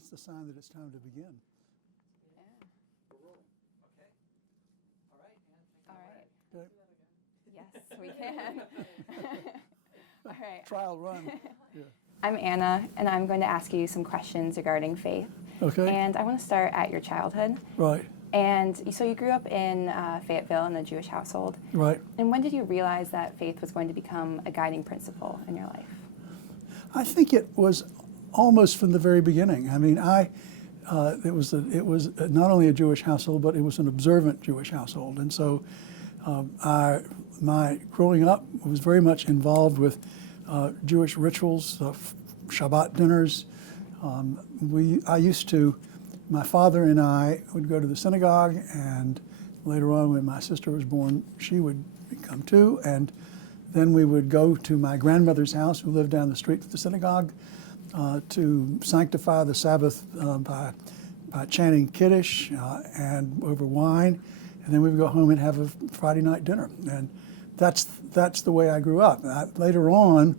That's the sign that it's time to begin. All right. Okay. Yes, we can. All right. Trial run. Yeah. I'm Anna, and I'm going to ask you some questions regarding faith. Okay. And I want to start at your childhood. Right. And so you grew up in Fayetteville in a Jewish household. Right. And when did you realize that faith was going to become a guiding principle in your life? I think it was almost from the very beginning. I mean, it was not only a Jewish household, but it was an observant Jewish household, and so my growing up was very much involved with Jewish rituals, Shabbat dinners. My father and I would go to the synagogue, and later on, when my sister was born, she would come too, and then we would go to my grandmother's house, who lived down the street from the synagogue, to sanctify the Sabbath by chanting Kiddush and over wine, and then we would go home and have a Friday night dinner, and that's the way I grew up. Later on,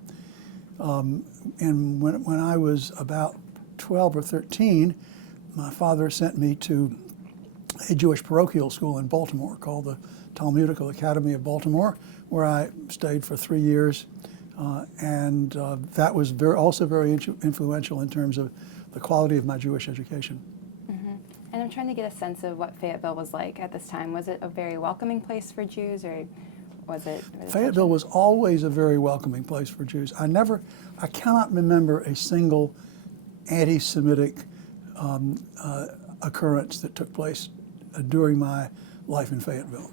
when I was about 12 or 13, my father sent me to a Jewish parochial school in Baltimore called the Talmudical Academy of Baltimore, where I stayed for 3 years, and that was also very influential in terms of the quality of my Jewish education. Mm-hmm. And I'm trying to get a sense of what Fayetteville was like at this time. Was it a very welcoming place for Jews, or was it? Fayetteville was always a very welcoming place for Jews. I cannot remember a single anti-Semitic occurrence that took place during my life in Fayetteville.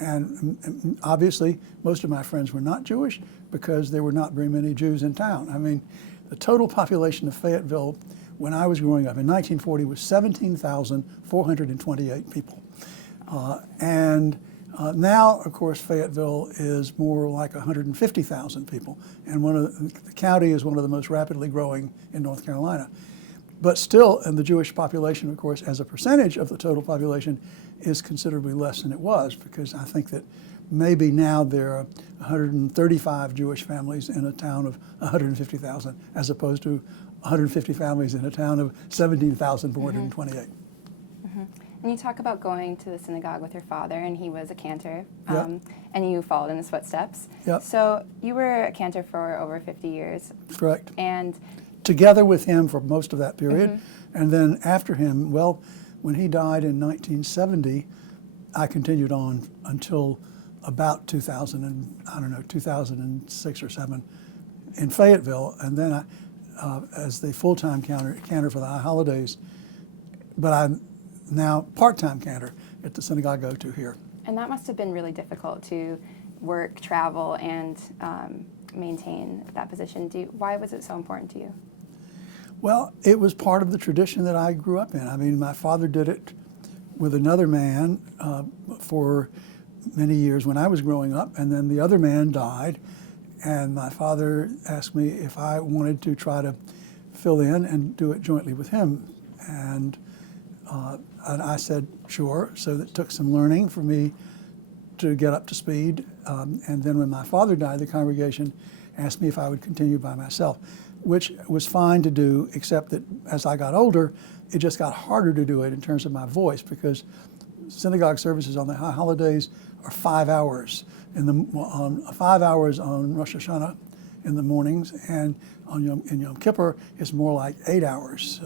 And obviously, most of my friends were not Jewish because there were not very many Jews in town. I mean, the total population of Fayetteville when I was growing up in 1940 was 17,428 people. Now, of course, Fayetteville is more like 150,000 people, and the county is one of the most rapidly growing in North Carolina. But still, and the Jewish population, of course, as a percentage of the total population, is considerably less than it was, because I think that maybe now there are 135 Jewish families in a town of 150,000, as opposed to 150 families in a town of 17,428. Mm-hmm. And you talk about going to the synagogue with your father, and he was a cantor, Yep. and you followed in his footsteps. Yep. So you were a cantor for over 50 years. Correct. And together with him for most of that period. Mm-hmm. And then after him, well, when he died in 1970, I continued on until about 2006 or 7 in Fayetteville. And then as the full-time cantor for the high holidays, but I'm now part-time cantor at the synagogue I go to here. And that must have been really difficult to work, travel, and maintain that position. Why was it so important to you? Well, it was part of the tradition that I grew up in. I mean, my father did it with another man for many years when I was growing up, and then the other man died, and my father asked me if I wanted to try to fill in and do it jointly with him. And I said, sure. So it took some learning for me to get up to speed. And then when my father died, the congregation asked me if I would continue by myself, which was fine to do, except that as I got older, it just got harder to do it in terms of my voice, because synagogue services on the high holidays are 5 hours. 5 hours on Rosh Hashanah in the mornings, and in Yom Kippur, it's more like 8 hours.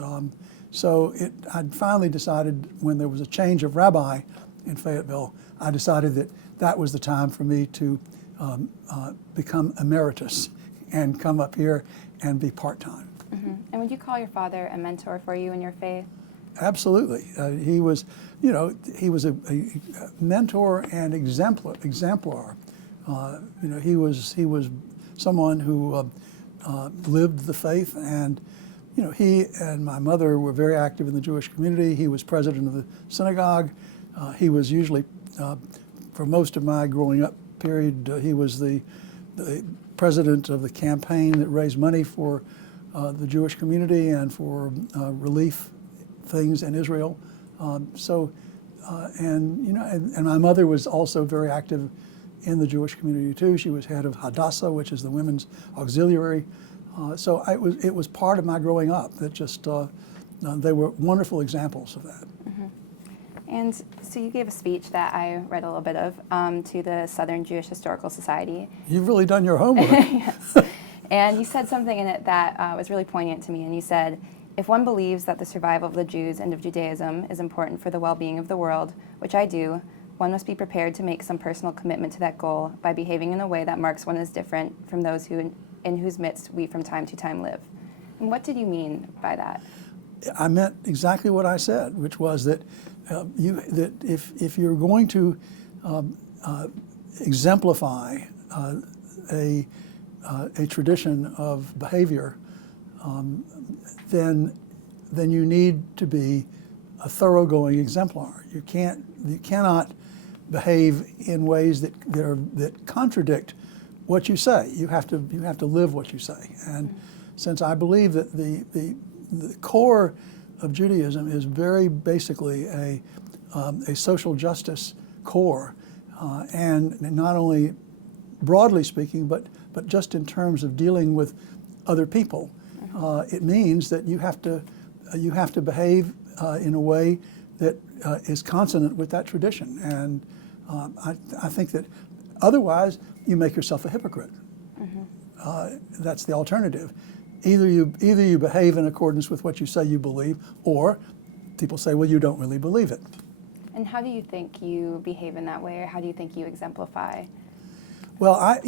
So I'd finally decided, when there was a change of rabbi in Fayetteville, I decided that was the time for me to become emeritus and come up here and be part-time. Mm-hmm. And would you call your father a mentor for you in your faith? Absolutely. He was a mentor and exemplar. He was someone who lived the faith, and he and my mother were very active in the Jewish community. He was president of the synagogue. He was usually, for most of my growing up period, he was the president of the campaign that raised money for the Jewish community and for relief things in Israel. And my mother was also very active in the Jewish community too. She was head of Hadassah, which is the women's auxiliary. So it was part of my growing up that just, they were wonderful examples of that. And so you gave a speech that I read a little bit of to the Southern Jewish Historical Society. You've really done your homework. Yes. And you said something in it that was really poignant to me. And you said, if one believes that the survival of the Jews and of Judaism is important for the well-being of the world, which I do, one must be prepared to make some personal commitment to that goal by behaving in a way that marks one as different from those in whose midst we from time to time live. And what did you mean by that? I meant exactly what I said, which was that that if you're going to exemplify a tradition of behavior, then you need to be a thoroughgoing exemplar. You cannot behave in ways that contradict what you say. You have to live what you say. And since I believe that the core of Judaism is very basically a social justice core, and not only broadly speaking, but just in terms of dealing with other people, it means that you have to behave in a way that is consonant with that tradition. And I think that otherwise you make yourself a hypocrite. That's the alternative. Either you behave in accordance with what you say you believe, or people say, well, you don't really believe it. And how do you think you behave in that way, or how do you think you exemplify? Well,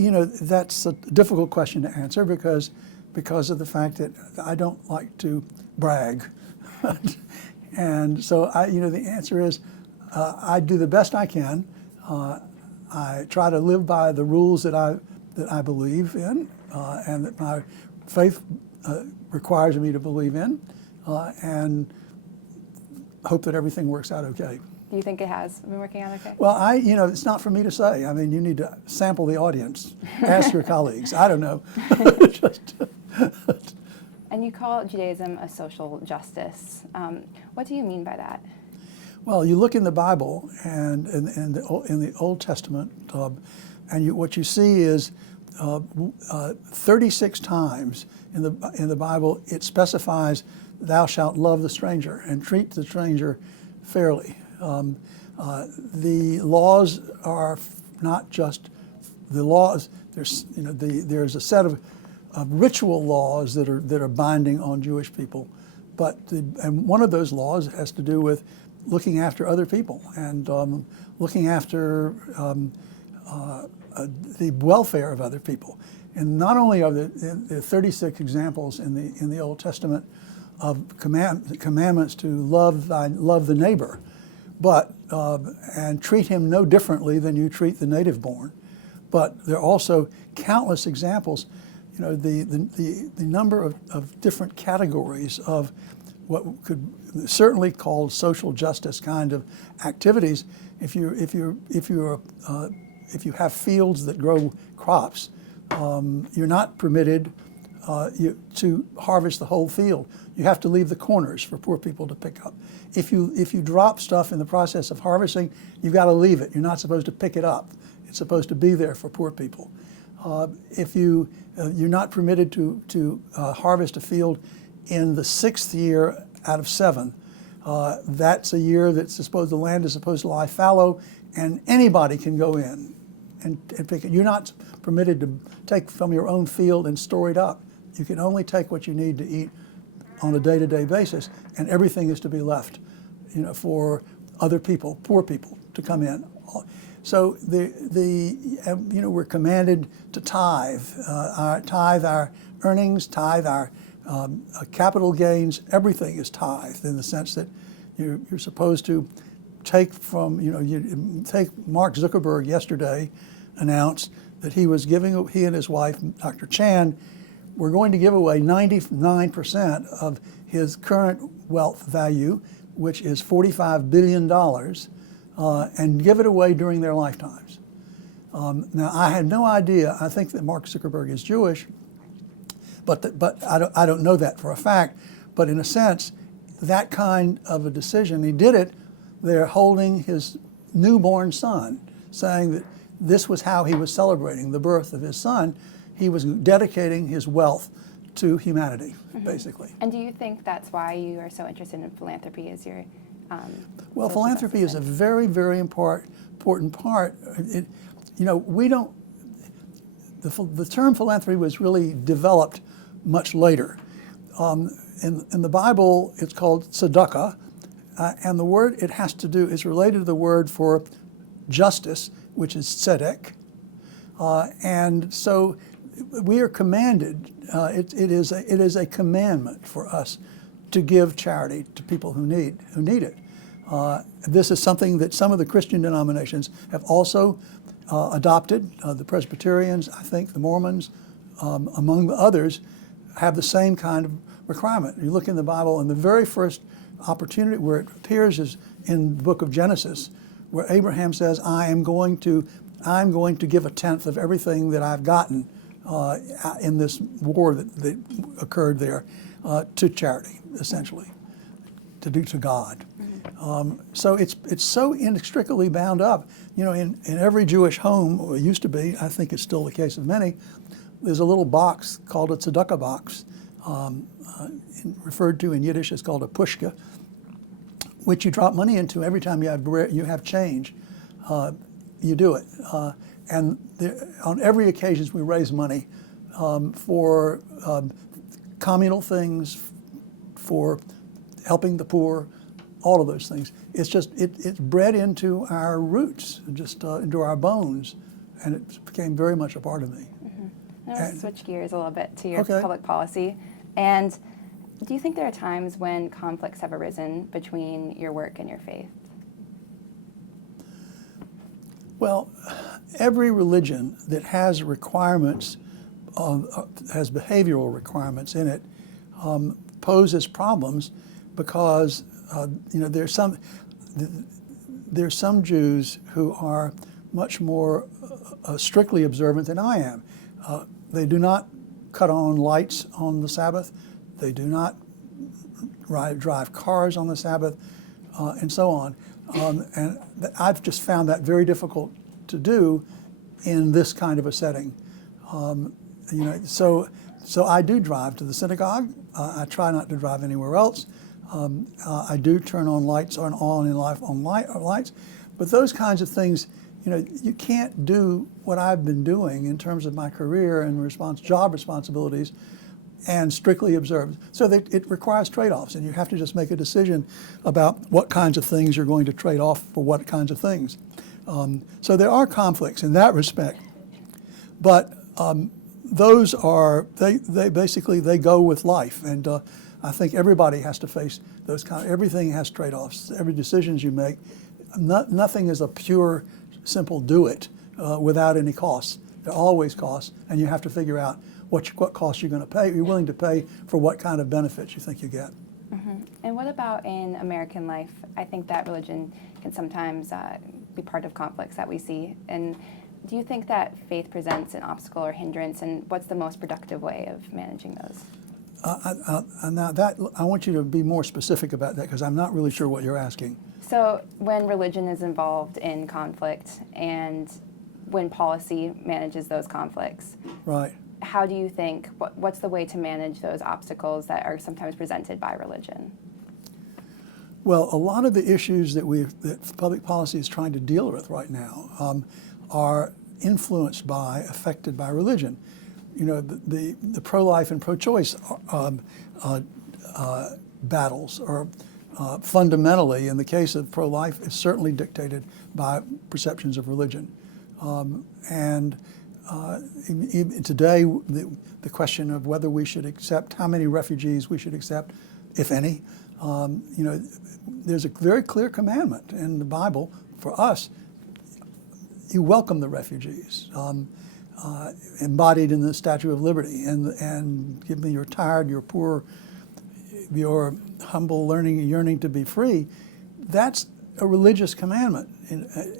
that's a difficult question to answer because of the fact that I don't like to brag. And so the answer is I do the best I can. I try to live by the rules that I believe in, and that my faith requires me to believe in, and hope that everything works out okay. Do you think it has been working out okay? Well, it's not for me to say. I mean, you need to sample the audience, ask your colleagues. I don't know. And you call Judaism a social justice. What do you mean by that? Well, you look in the Bible and in the Old Testament, and what you see is 36 times in the Bible it specifies, "Thou shalt love the stranger and treat the stranger fairly." The laws are not just the laws. There's a set of ritual laws that are binding on Jewish people, and one of those laws has to do with looking after other people and looking after the welfare of other people. And not only are there 36 examples in the Old Testament of commandments to love the neighbor, but and treat him no differently than you treat the native born. But there are also countless examples. The number of different categories of what could certainly called social justice kind of activities. If you have fields that grow crops, you're not permitted to harvest the whole field. You have to leave the corners for poor people to pick up. If you drop stuff in the process of harvesting, you've got to leave it. You're not supposed to pick it up. It's supposed to be there for poor people. If you're not permitted to harvest a field in the 6th year out of 7, that's a year the land is supposed to lie fallow, and anybody can go in and pick it. You're not permitted to take from your own field and store it up. You can only take what you need to eat on a day-to-day basis, and everything is to be left, for other people, poor people, to come in. So we're commanded to tithe our earnings, tithe our capital gains. Everything is tithed in the sense that you're supposed to take from, take Mark Zuckerberg yesterday announced that he and his wife, Dr. Chan, were going to give away 99% of his current wealth value, which is $45 billion, and give it away during their lifetimes. Now, I had no idea. I think that Mark Zuckerberg is Jewish, but I don't know that for a fact. But in a sense, that kind of a decision, he did it. They're holding his newborn son, saying that this was how he was celebrating the birth of his son. He was dedicating his wealth to humanity, basically. And do you think that's why you are so interested in philanthropy as your Well, social philanthropy is a justice? very, very important part. We don't, the term philanthropy was really developed much later. In the Bible, it's called tzedakah, and the word it has to do is related to the word for justice, which is tzedek. And so we are commanded, it is a commandment for us to give charity to people who need it. This is something that some of the Christian denominations have also adopted. The Presbyterians, I think, the Mormons, among the others, have the same kind of requirement. You look in the Bible, and the very first opportunity where it appears is in the book of Genesis, where Abraham says, I'm going to give a tenth of everything that I've gotten in this war that occurred there to charity, essentially, to do to God. So it's so inextricably bound up. In every Jewish home, or it used to be, I think it's still the case of many, there's a little box called a tzedakah box, referred to in Yiddish as called a pushka, which you drop money into every time you have change. You do it. And on every occasion we raise money for communal things, for helping the poor, all of those things. It's just, it's bred into our roots, just into our bones, and it became very much a part of me. Let's switch gears a little bit to your Okay. public policy. And do you think there are times when conflicts have arisen between your work and your faith? Well, every religion that has requirements, has behavioral requirements in it, poses problems because there's some Jews who are much more strictly observant than I am. They do not cut on lights on the Sabbath. They do not drive cars on the Sabbath, and so on. And I've just found that very difficult to do in this kind of a setting. So I do drive to the synagogue. I try not to drive anywhere else. I do turn on lights on lights, but those kinds of things, you can't do what I've been doing in terms of my career and job responsibilities and strictly observe. So it requires trade-offs, and you have to just make a decision about what kinds of things you're going to trade off for what kinds of things. So there are conflicts in that respect, but those are, they basically go with life, and I think everybody has to face those everything has trade-offs. Every decisions you make, nothing is a pure, simple do it without any costs. There are always costs, and you have to figure out what costs you're going to pay. You're willing to pay for what kind of benefits you think you get. Mm-hmm. And what about in American life? I think that religion can sometimes be part of conflicts that we see. And do you think that faith presents an obstacle or hindrance, and what's the most productive way of managing those? Now I want you to be more specific about that, because I'm not really sure what you're asking. So when religion is involved in conflict and when policy manages those conflicts, Right. how do you think, what's the way to manage those obstacles that are sometimes presented by religion? Well, a lot of the issues that public policy is trying to deal with right now are influenced by, affected by religion. The pro-life and pro-choice battles are fundamentally, in the case of pro-life, is certainly dictated by perceptions of religion. Even today, the question of whether we should accept, how many refugees we should accept, if any, there's a very clear commandment in the Bible for us. You welcome the refugees, embodied in the Statue of Liberty, and give me your tired, your poor, your humble yearning to be free. That's a religious commandment.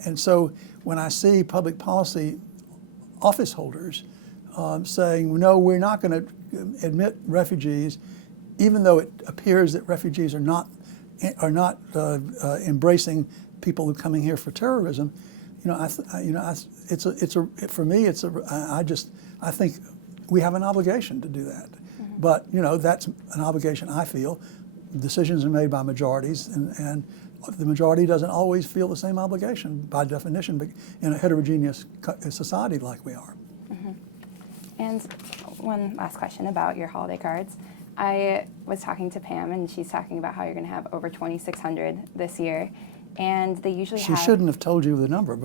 And so when I see public policy office holders saying, no, we're not going to admit refugees, even though it appears that refugees are not embracing people who are coming here for terrorism, I think we have an obligation to do that. But, you know, that's an obligation I feel. Decisions are made by majorities, and the majority doesn't always feel the same obligation by definition in a heterogeneous society like we are. Mm-hmm. And one last question about your holiday cards. I was talking to Pam, and she's talking about how you're going to have over 2,600 this year, and they usually She shouldn't have told you the number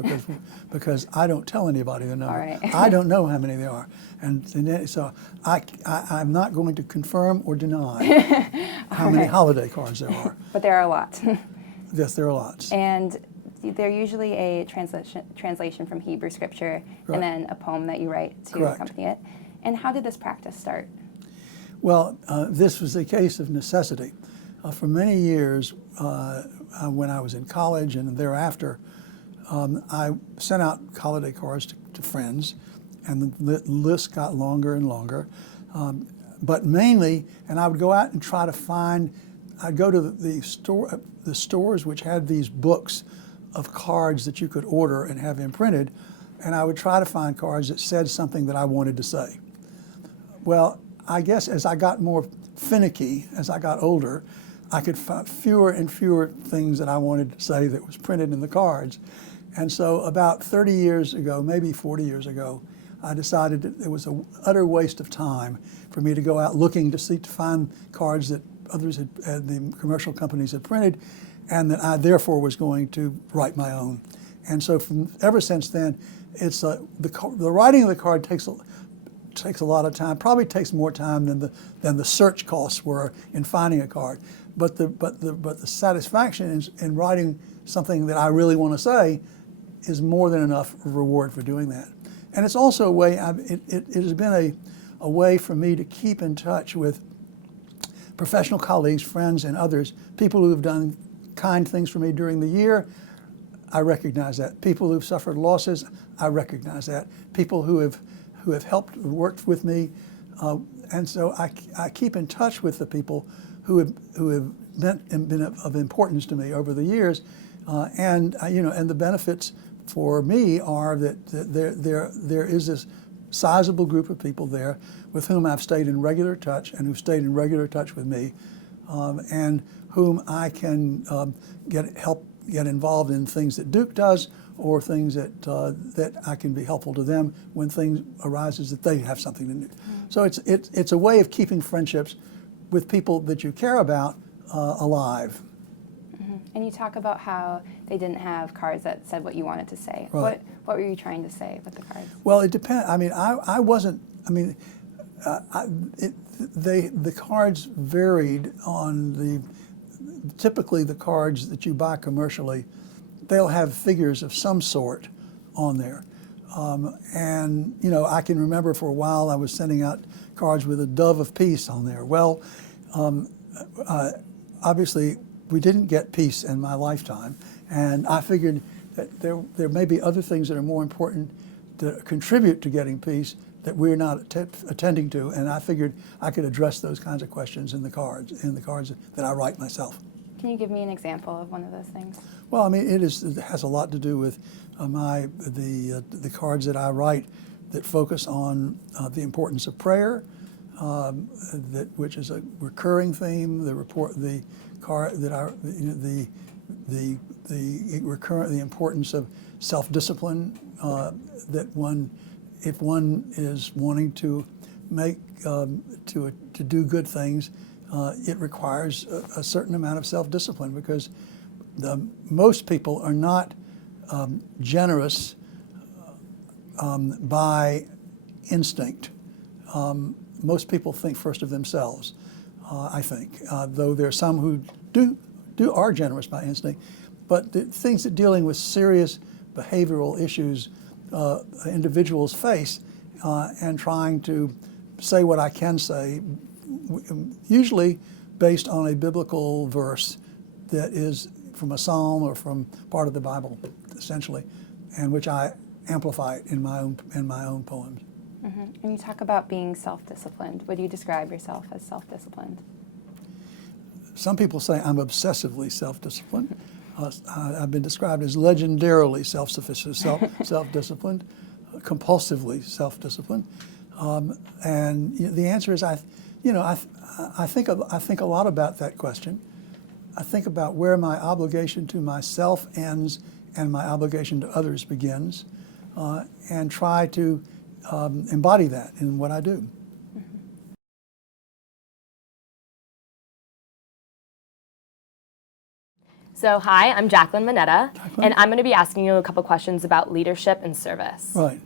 because I don't tell anybody the number. All right. I don't know how many there are, and so I'm not going to confirm or deny how many holiday cards there are. But there are a lot. Yes, there are lots. And they're usually a translation from Hebrew scripture, Right. and then a poem that you write to Correct. accompany it. And how did this practice start? Well, this was a case of necessity. For many years, when I was in college and thereafter, I sent out holiday cards to friends, and the list got longer and longer. But mainly, and I would go out and try to find, I'd go to the stores which had these books of cards that you could order and have imprinted, and I would try to find cards that said something that I wanted to say. Well, I guess as I got more finicky, as I got older, I could find fewer and fewer things that I wanted to say that was printed in the cards. And so about 30 years ago, maybe 40 years ago, I decided that it was an utter waste of time for me to go out looking to find cards that others the commercial companies had printed, and that I therefore was going to write my own. And so ever since then, it's the writing of the card takes a lot of time. Probably takes more time than the search costs were in finding a card. But the satisfaction in writing something that I really want to say is more than enough reward for doing that. And it's also a way. It has been a way for me to keep in touch with professional colleagues, friends, and others, people who have done kind things for me during the year. I recognize that. People who've suffered losses, I recognize that. People who have helped, worked with me, and so I keep in touch with the people who have been of importance to me over the years, and the benefits for me are that there is this sizable group of people there with whom I've stayed in regular touch and who've stayed in regular touch with me, and whom I can help get involved in things that Duke does, or things that I can be helpful to them when things arises that they have something to do. Mm-hmm. So it's a way of keeping friendships with people that you care about alive. Mm-hmm. And you talk about how they didn't have cards that said what you wanted to say. Right. What were you trying to say with the cards? Well, it depends. I mean, I wasn't. I mean, the cards varied on typically the cards that you buy commercially. They'll have figures of some sort on there. And, I can remember for a while I was sending out cards with a dove of peace on there. Well, obviously we didn't get peace in my lifetime, and I figured that there may be other things that are more important that contribute to getting peace that we're not attending to, and I figured I could address those kinds of questions in the cards that I write myself. Can you give me an example of one of those things? Well, I mean, it has a lot to do with the cards that I write that focus on the importance of prayer, which is a recurring theme. The importance of self-discipline. That if one is wanting to to do good things, it requires a certain amount of self-discipline, because most people are not generous by instinct. Most people think first of themselves, I think, though there are some who are generous by instinct. But the things that dealing with serious behavioral issues individuals face, and trying to say what I can say, usually based on a biblical verse that is from a psalm or from part of the Bible, essentially, and which I amplify in my own poems. Mm-hmm. And you talk about being self-disciplined. Would you describe yourself as self-disciplined? Some people say I'm obsessively self-disciplined. I've been described as legendarily self-sufficient, self-disciplined, compulsively self-disciplined. And the answer is I think a lot about that question. I think about where my obligation to myself ends and my obligation to others begins, and try to embody that in what I do. So hi, I'm Jacqueline Monetta, and I'm going to be asking you a couple questions about leadership and service. Right.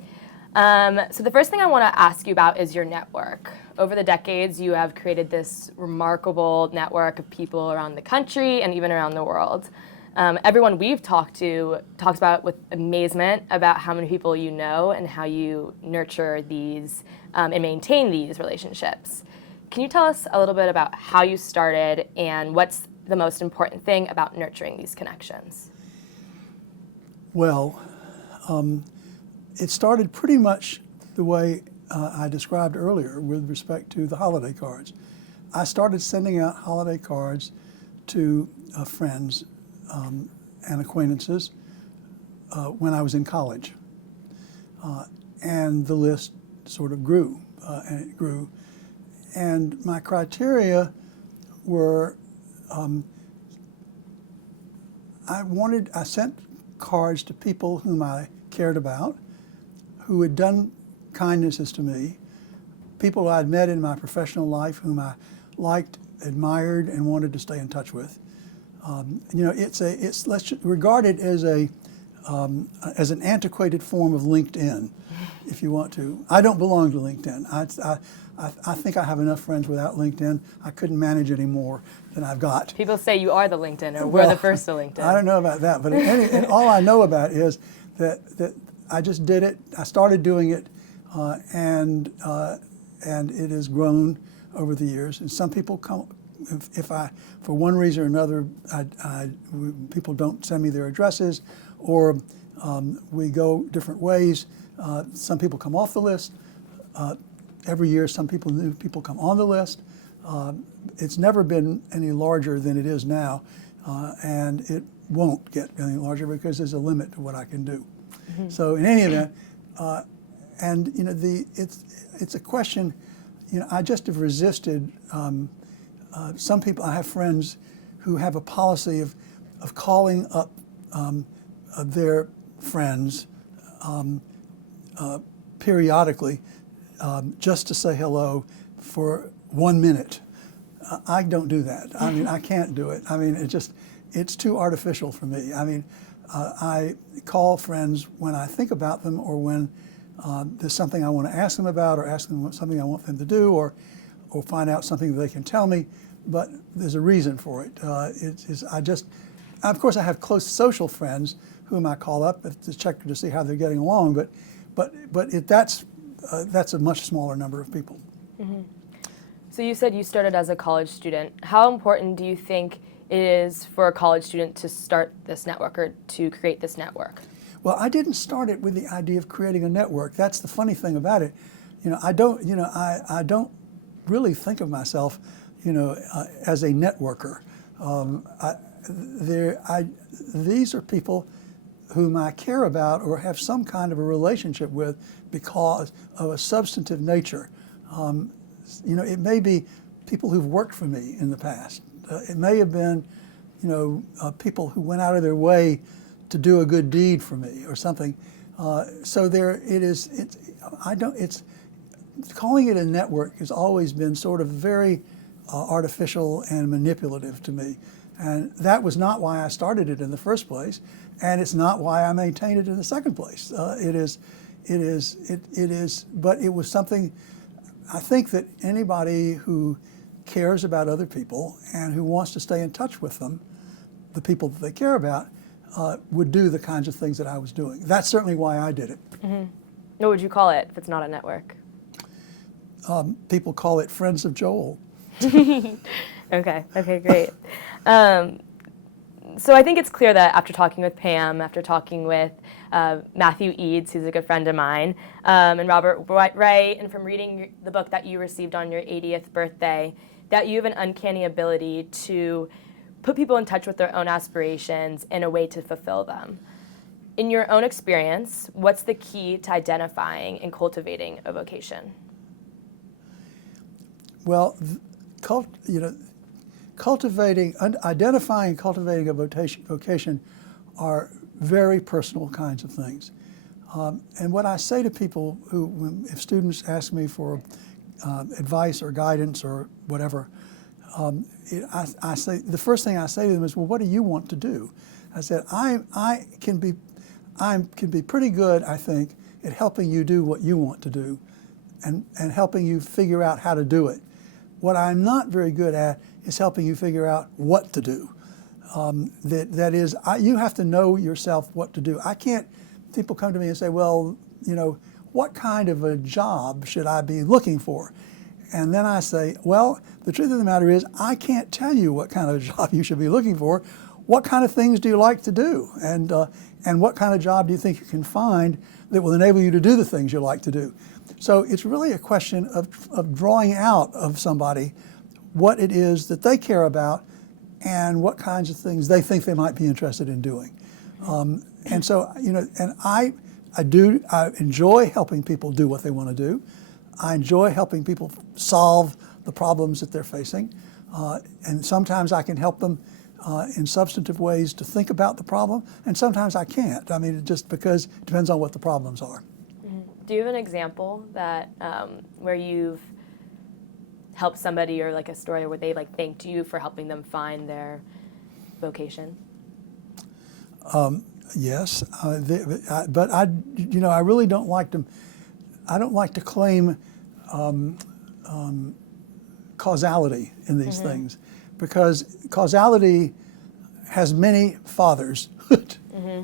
So the first thing I want to ask you about is your network. Over the decades, you have created this remarkable network of people around the country and even around the world. Everyone we've talked to talks about it with amazement about how many people you know and how you nurture these and maintain these relationships. Can you tell us a little bit about how you started and what's the most important thing about nurturing these connections? Well, it started pretty much the way I described earlier with respect to the holiday cards. I started sending out holiday cards to friends and acquaintances when I was in college. And the list sort of grew, and it grew. And my criteria were, I sent cards to people whom I cared about, who had done kindnesses to me, people I'd met in my professional life whom I liked, admired, and wanted to stay in touch with. Let's regard it as an antiquated form of LinkedIn, if you want to. I don't belong to LinkedIn. I think I have enough friends without LinkedIn. I couldn't manage any more than I've got. People say you are the LinkedIn, or we're the first to LinkedIn. I don't know about that, but and all I know about is that I just did it. I started doing it, and it has grown over the years. And some people come, if I, for one reason or another, people don't send me their addresses, or we go different ways. Some people come off the list. Every year, new people come on the list. It's never been any larger than it is now, and it won't get any larger because there's a limit to what I can do. Mm-hmm. So in any event, it's a question. I just have resisted. Some people, I have friends who have a policy of calling up their friends periodically just to say hello for 1 minute. I don't do that. I mean, I can't do it. I mean, it's too artificial for me. I mean, I call friends when I think about them, or when there's something I want to ask them about, or ask them something I want them to do, or find out something that they can tell me. But there's a reason for it. Of course, I have close social friends whom I call up to check to see how they're getting along. But that's a much smaller number of people. Mm-hmm. So you said you started as a college student. How important do you think it is for a college student to start this network, or to create this network? Well, I didn't start it with the idea of creating a network. That's the funny thing about it. I don't really think of myself, as a networker. These are people whom I care about or have some kind of a relationship with because of a substantive nature. It may be people who've worked for me in the past. It may have been, people who went out of their way to do a good deed for me or something. So there it is. Calling it a network has always been sort of very artificial and manipulative to me. And that was not why I started it in the first place, and it's not why I maintain it in the second place. But it was something. I think that anybody who cares about other people and who wants to stay in touch with them, the people that they care about, would do the kinds of things that I was doing. That's certainly why I did it. Mm-hmm. What would you call it if it's not a network? People call it Friends of Joel. Okay, great. So I think it's clear that after talking with Pam, after talking with Matthew Eads, who's a good friend of mine, and Robert Wright, and from reading the book that you received on your 80th birthday, that you have an uncanny ability to put people in touch with their own aspirations in a way to fulfill them. In your own experience, what's the key to identifying and cultivating a vocation? Well, identifying and cultivating a vocation are very personal kinds of things. And what I say to people if students ask me for advice or guidance or whatever, I say, the first thing I say to them is, well, what do you want to do? I said, I can be pretty good, I think, at helping you do what you want to do and helping you figure out how to do it. What I'm not very good at is helping you figure out what to do. That is, you have to know yourself what to do. I can't, people come to me and say, well, what kind of a job should I be looking for? And then I say, well, the truth of the matter is, I can't tell you what kind of job you should be looking for. What kind of things do you like to do? And what kind of job do you think you can find that will enable you to do the things you like to do? So it's really a question of drawing out of somebody what it is that they care about and what kinds of things they think they might be interested in doing. And so, and I enjoy helping people do what they want to do. I enjoy helping people solve the problems that they're facing. And sometimes I can help them in substantive ways to think about the problem, and sometimes I can't. I mean, just because it depends on what the problems are. Mm-hmm. Do you have an example that where you've helped somebody, or like a story where they thanked you for helping them find their vocation? Yes, but I really don't like to. I don't like to claim causality in these mm-hmm. things, because causality has many fathers, mm-hmm.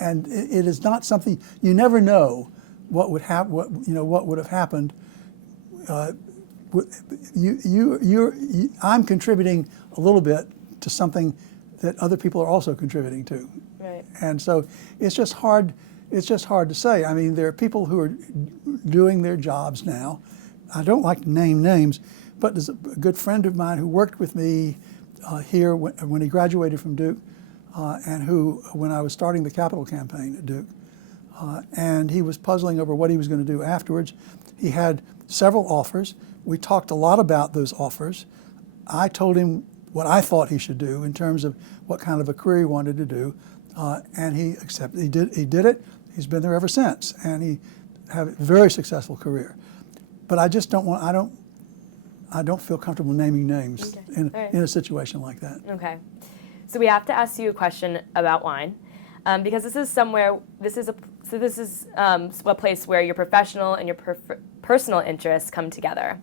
And it is not something you never know what would have what would have happened. I'm contributing a little bit to something that other people are also contributing to. Right. And so it's just hard. It's just hard to say. I mean, there are people who are doing their jobs now. I don't like to name names, but there's a good friend of mine who worked with me here when he graduated from Duke, and who, when I was starting the Capitol campaign at Duke, and he was puzzling over what he was going to do afterwards. He had several offers. We talked a lot about those offers. I told him what I thought he should do in terms of what kind of a career he wanted to do, and he accepted. He did it. He's been there ever since, and he had a very successful career. But I just don't want. I don't feel comfortable naming names in a situation like that. Okay, so we have to ask you a question about wine, because this is a place where your professional and your personal interests come together.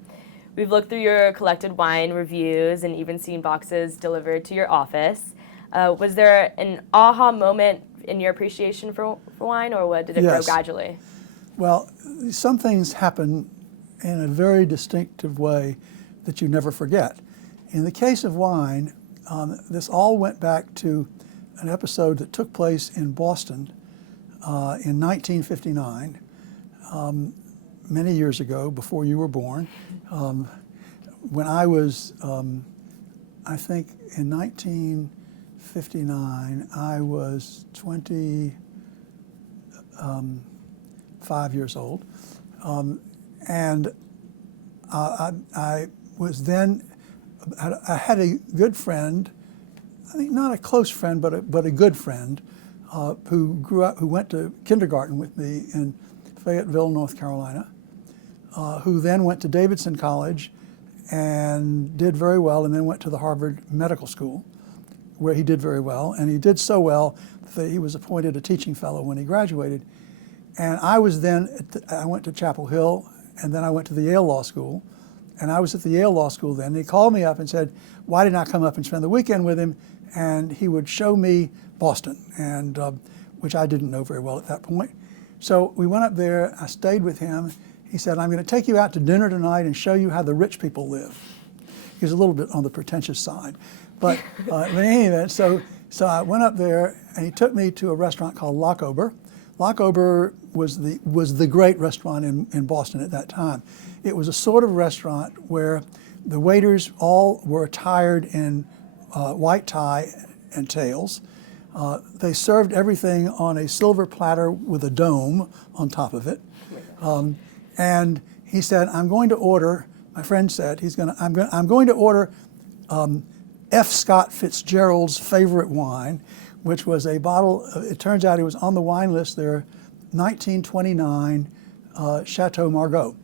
We've looked through your collected wine reviews and even seen boxes delivered to your office. Was there an aha moment in your appreciation for wine, or did it grow gradually? Well, some things happen in a very distinctive way that you never forget. In the case of wine, this all went back to an episode that took place in Boston in 1959, many years ago, before you were born. When I was, I think in 1959, I was 25 years old. And I was then, I had a good friend, I think not a close friend, but a good friend, who went to kindergarten with me in Fayetteville, North Carolina, who then went to Davidson College and did very well, and then went to the Harvard Medical School, where he did very well. And he did so well that he was appointed a teaching fellow when he graduated. And I was then, I went to Chapel Hill, and then I went to the Yale Law School. And I was at the Yale Law School then. And he called me up and said, why didn't I come up and spend the weekend with him? And he would show me Boston, and which I didn't know very well at that point. So we went up there, I stayed with him. He said, I'm going to take you out to dinner tonight and show you how the rich people live. He was a little bit on the pretentious side. But in any event, so I went up there, and he took me to a restaurant called Lockover. Lockover was the great restaurant in Boston at that time. It was a sort of restaurant where the waiters all were attired in white tie and tails. They served everything on a silver platter with a dome on top of it. And he said, I'm going to order my friend said, I'm going to order F. Scott Fitzgerald's favorite wine, which was a bottle, it turns out it was on the wine list there, 1929 Chateau Margaux.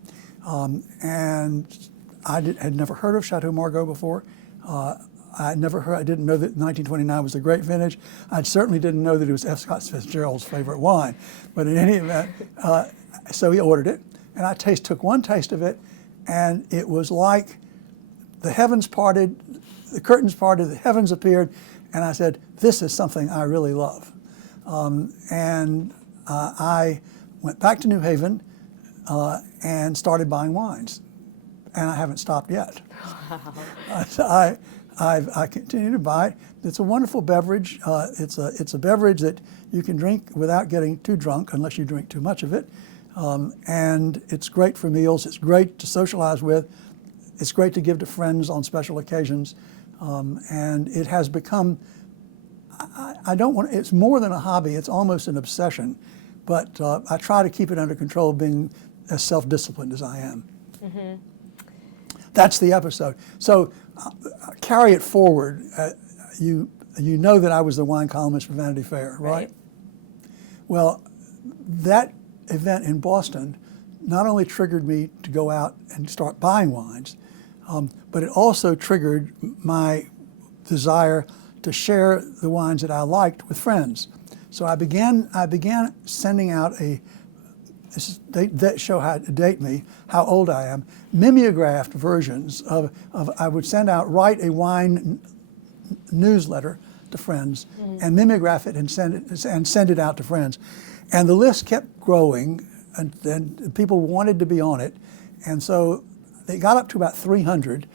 And I had never heard of Chateau Margaux before. I didn't know that 1929 was a great vintage. I certainly didn't know that it was F. Scott Fitzgerald's favorite wine. But in any event, so he ordered it, and I took one taste of it, and it was like the heavens parted, the curtains parted, the heavens appeared, and I said, this is something I really love. I went back to New Haven and started buying wines, and I haven't stopped yet. Wow. I continue to buy it. It's a wonderful beverage. It's a beverage that you can drink without getting too drunk, unless you drink too much of it. And it's great for meals. It's great to socialize with. It's great to give to friends on special occasions. And it has become, it's more than a hobby. It's almost an obsession. But I try to keep it under control, being as self-disciplined as I am. Mm-hmm. That's the episode. So carry it forward. You know that I was the wine columnist for Vanity Fair, right? Well, that event in Boston not only triggered me to go out and start buying wines, but it also triggered my desire to share the wines that I liked with friends. So I began sending out that show how to date me, how old I am, mimeographed versions of I would write a wine newsletter to friends and mimeograph it and send it out to friends. And the list kept growing, and people wanted to be on it. And so they got up to about 300.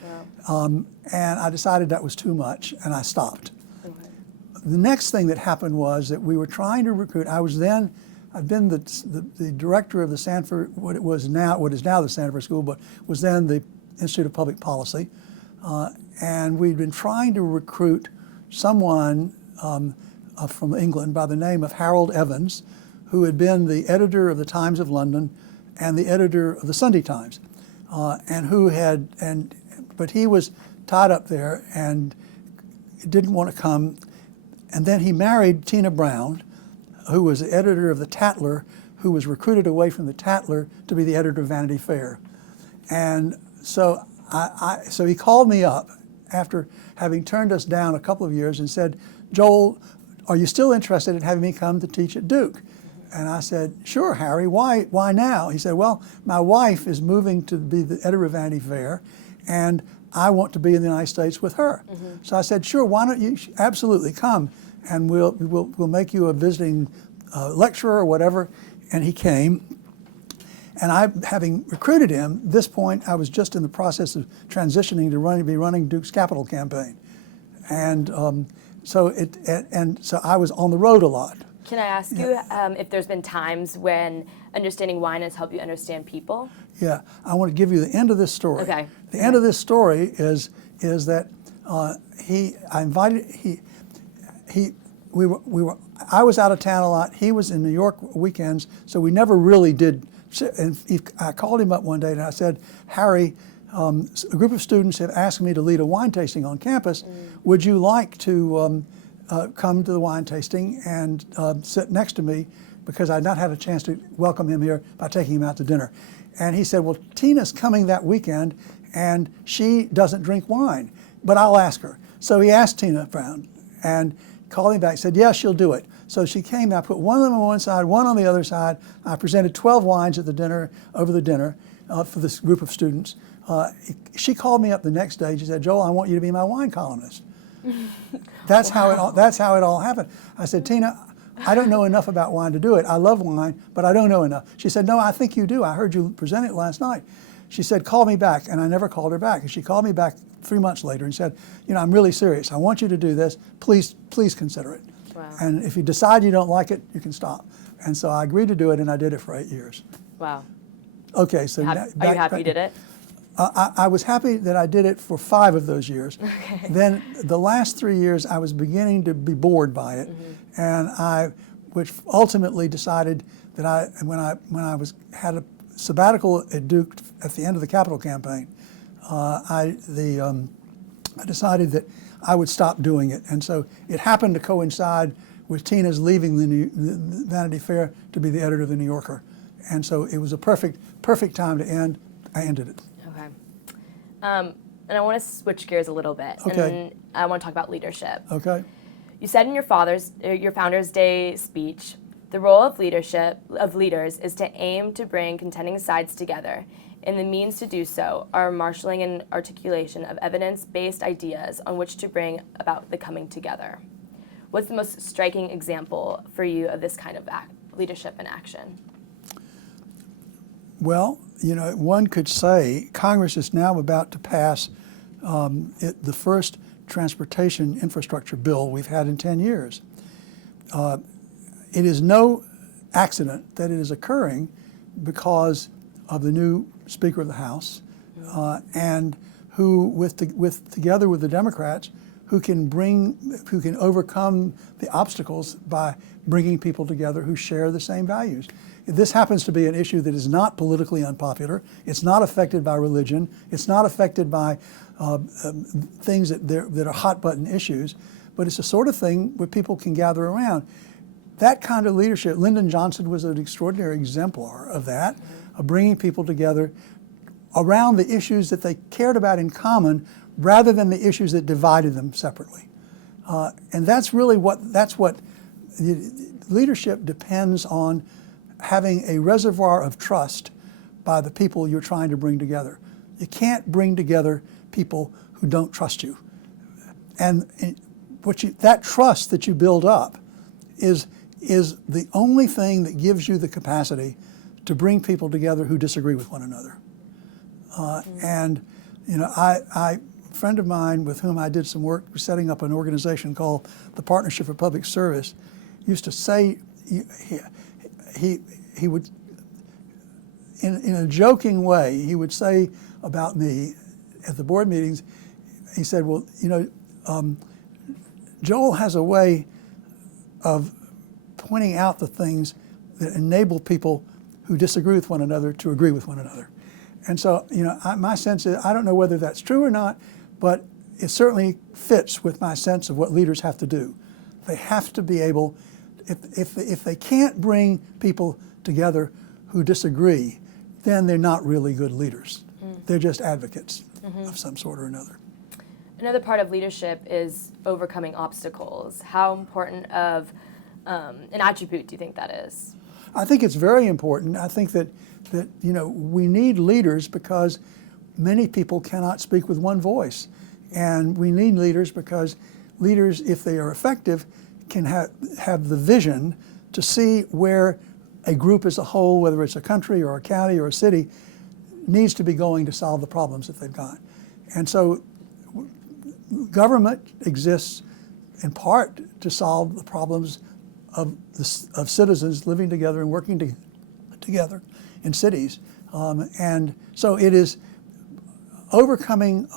Wow. And I decided that was too much, and I stopped. Okay. The next thing that happened was that we were trying to recruit. I'd been the director of the Sanford, what is now the Sanford School, but was then the Institute of Public Policy. And we'd been trying to recruit someone from England by the name of Harold Evans, who had been the editor of the Times of London and the editor of the Sunday Times, but he was tied up there and didn't want to come. And then he married Tina Brown, who was the editor of the Tatler, who was recruited away from the Tatler to be the editor of Vanity Fair. And so so he called me up after having turned us down a couple of years and said, Joel, are you still interested in having me come to teach at Duke? And I said, sure, Harry, why now? He said, well, my wife is moving to be the editor of Vanity Fair, and I want to be in the United States with her. Mm-hmm. So I said, sure, why don't you absolutely come, and we'll make you a visiting lecturer or whatever. And he came. And having recruited him, at this point, I was just in the process of transitioning to be running Duke's capital campaign. And so I was on the road a lot. Can I ask you if there's been times when understanding wine has helped you understand people? I want to give you the end of this story. Okay. The end of this story is that I was out of town a lot. He was in New York weekends, so we never really did. And I called him up one day and I said, Harry, a group of students have asked me to lead a wine tasting on campus. Would you like to come to the wine tasting and sit next to me, because I'd not had a chance to welcome him here by taking him out to dinner. And he said, well, Tina's coming that weekend and she doesn't drink wine, but I'll ask her. So he asked Tina Brown and called me back, said, yeah, she'll do it. So she came, I put one of them on one side, one on the other side. I presented 12 wines at the dinner, over the dinner for this group of students. She called me up the next day. She said, Joel, I want you to be my wine columnist. That's how it all happened. I said, Tina, I don't know enough about wine to do it. I love wine, but I don't know enough. She said, no, I think you do. I heard you present it last night. She said, call me back, and I never called her back. And she called me back 3 months later and said, I'm really serious. I want you to do this. Please consider it. Wow. And if you decide you don't like it, you can stop. And so I agreed to do it, and I did it for 8 years. Wow. Okay, so are you happy you did it? I was happy that I did it for 5 of those years. Okay. Then the last 3 years, I was beginning to be bored by it, and which ultimately decided that when I had a sabbatical at Duke at the end of the capital campaign, I decided that I would stop doing it. And so it happened to coincide with Tina's leaving the Vanity Fair to be the editor of the New Yorker. And so it was a perfect time to end. I ended it. Okay. And I want to switch gears a little bit. Okay. And I want to talk about leadership. Okay. You said in your Founders Day speech, the role of leaders is to aim to bring contending sides together, and the means to do so are marshaling and articulation of evidence-based ideas on which to bring about the coming together. What's the most striking example for you of this kind of leadership in action? Well, one could say Congress is now about to pass the first transportation infrastructure bill we've had in 10 years. It is no accident that it is occurring because of the new Speaker of the House, and who, together with the Democrats, who can overcome the obstacles by bringing people together who share the same values. This happens to be an issue that is not politically unpopular. It's not affected by religion. It's not affected by things that are hot button issues, but it's the sort of thing where people can gather around. That kind of leadership, Lyndon Johnson was an extraordinary exemplar of that, of bringing people together around the issues that they cared about in common rather than the issues that divided them separately. And that's really what leadership depends on, having a reservoir of trust by the people you're trying to bring together. You can't bring together people who don't trust you. And that trust that you build up is the only thing that gives you the capacity to bring people together who disagree with one another. And a friend of mine with whom I did some work setting up an organization called the Partnership for Public Service used to say, he would, in a joking way, he would say about me at the board meetings, he said, well, Joel has a way of pointing out the things that enable people who disagree with one another to agree with one another. And so, my sense is, I don't know whether that's true or not, but it certainly fits with my sense of what leaders have to do. They have to be able, if they can't bring people together who disagree, then they're not really good leaders. They're just advocates of some sort or another. Another part of leadership is overcoming obstacles. How important of an attribute do you think that is? I think it's very important. I think that we need leaders because many people cannot speak with one voice. And we need leaders because leaders, if they are effective, can have the vision to see where a group as a whole, whether it's a country or a county or a city, needs to be going to solve the problems that they've got. And so government exists in part to solve the problems of citizens living together and working together in cities. And so it is overcoming